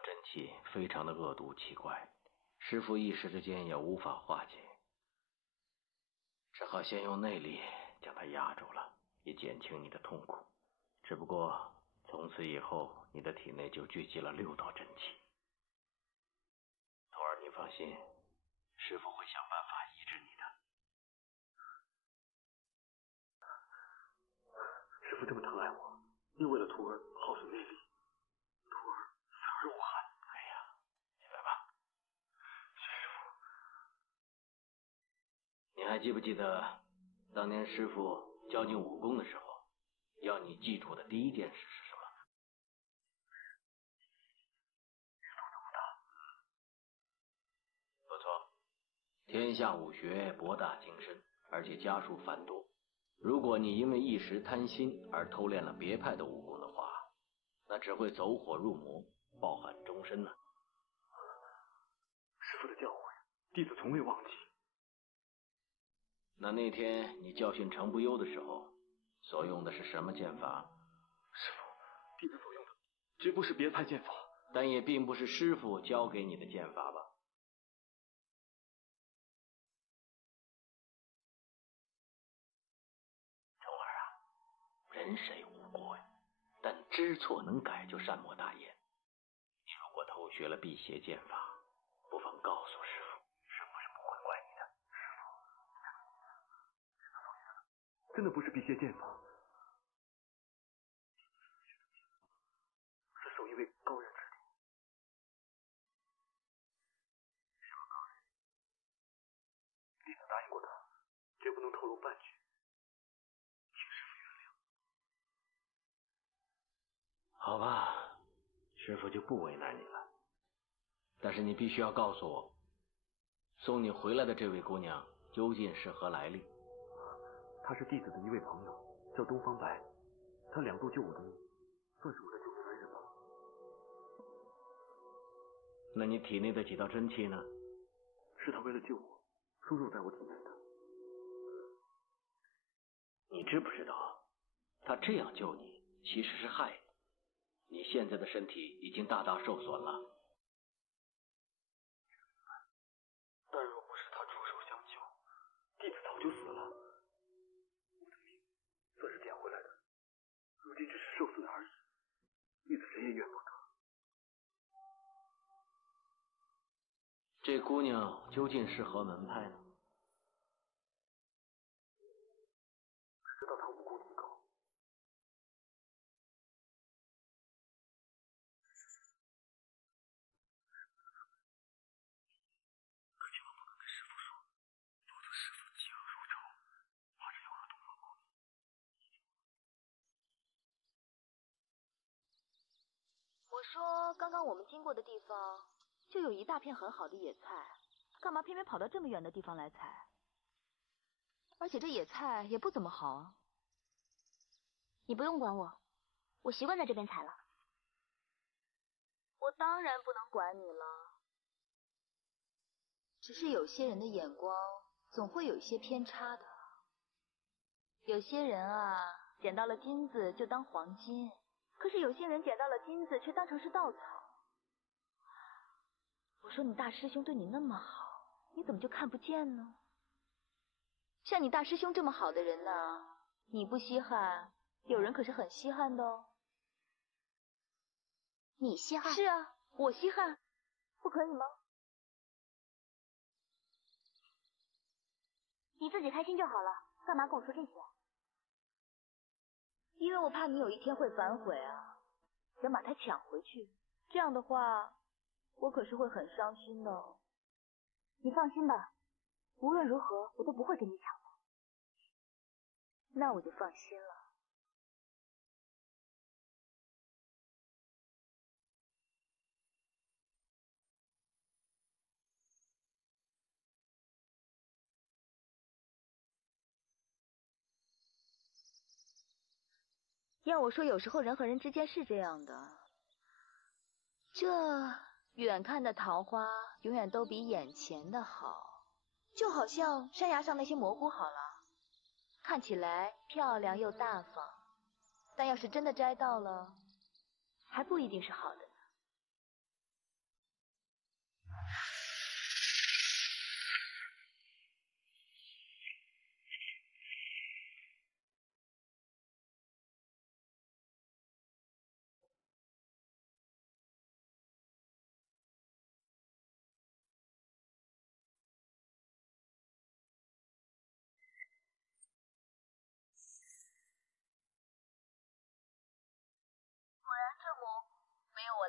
真气非常的恶毒奇怪，师父一时之间也无法化解，只好先用内力将它压住了，以减轻你的痛苦。只不过从此以后，你的体内就聚集了6道真气。徒儿，你放心，师父会想办法医治你的。师父这么疼爱我，又为了徒儿耗损内力，徒儿死而无憾。哎呀，起来吧。师父，你还记不记得当年师父教你武功的时候，要你记住的第一件事是什么？不错，天下武学博大精深，而且家数繁多。如果你因为一时贪心而偷练了别派的武功的话，那只会走火入魔，抱憾终身呢。师父的教诲，弟子从未忘记。那天你教训程不忧的时候，所用的是什么剑法？师父，弟子所用的绝不是别派剑法，但也并不是师父教给你的剑法吧？虫儿啊，人谁无过呀？但知错能改就善莫大焉。你如果偷学了辟邪剑法，不妨告诉师父，师父是不会怪你的。真的不是辟邪剑法，是受一位高人指点。什么高人？弟子答应过他，绝不能透露半句，请师父原谅。好吧，师父就不为难你了。但是你必须要告诉我，送你回来的这位姑娘究竟是何来历？他是弟子的一位朋友，叫东方白，他2度救我的命，算是我的救命恩人吧。那你体内的几道真气呢？是他为了救我，输入在我体内的。你知不知道，他这样救你，其实是害你。你现在的身体已经大大受损了。但若不是他出手相救，弟子早就死了。我的命算是捡回来的，如今只是受损而已，弟子谁也怨不得。这姑娘究竟是何门派呢？知道她武功极高，可千万不能跟师父说，否则师父嫉恶如仇，怕是要和东方过命。我说，刚刚我们经过的地方就有一大片很好的野菜，干嘛偏偏跑到这么远的地方来采？而且这野菜也不怎么好啊。你不用管我，我习惯在这边采了。我当然不能管你了，只是有些人的眼光总会有一些偏差的。有些人啊，捡到了金子就当黄金，可是有些人捡到了金子却当成是稻草。我说你大师兄对你那么好，你怎么就看不见呢？像你大师兄这么好的人呢，你不稀罕，有人可是很稀罕的哦。你稀罕？是啊，我稀罕，不可以吗？你自己开心就好了，干嘛跟我说这些？因为我怕你有一天会反悔啊，想把它抢回去。这样的话，我可是会很伤心的哦。你放心吧，无论如何我都不会跟你抢的。那我就放心了。要我说，有时候人和人之间是这样的，这远看的桃花永远都比眼前的好，就好像山崖上那些蘑菇好了，看起来漂亮又大方，但要是真的摘到了，还不一定是好的呢。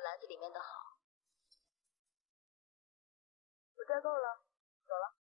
篮子里面的好。我摘够了，走了。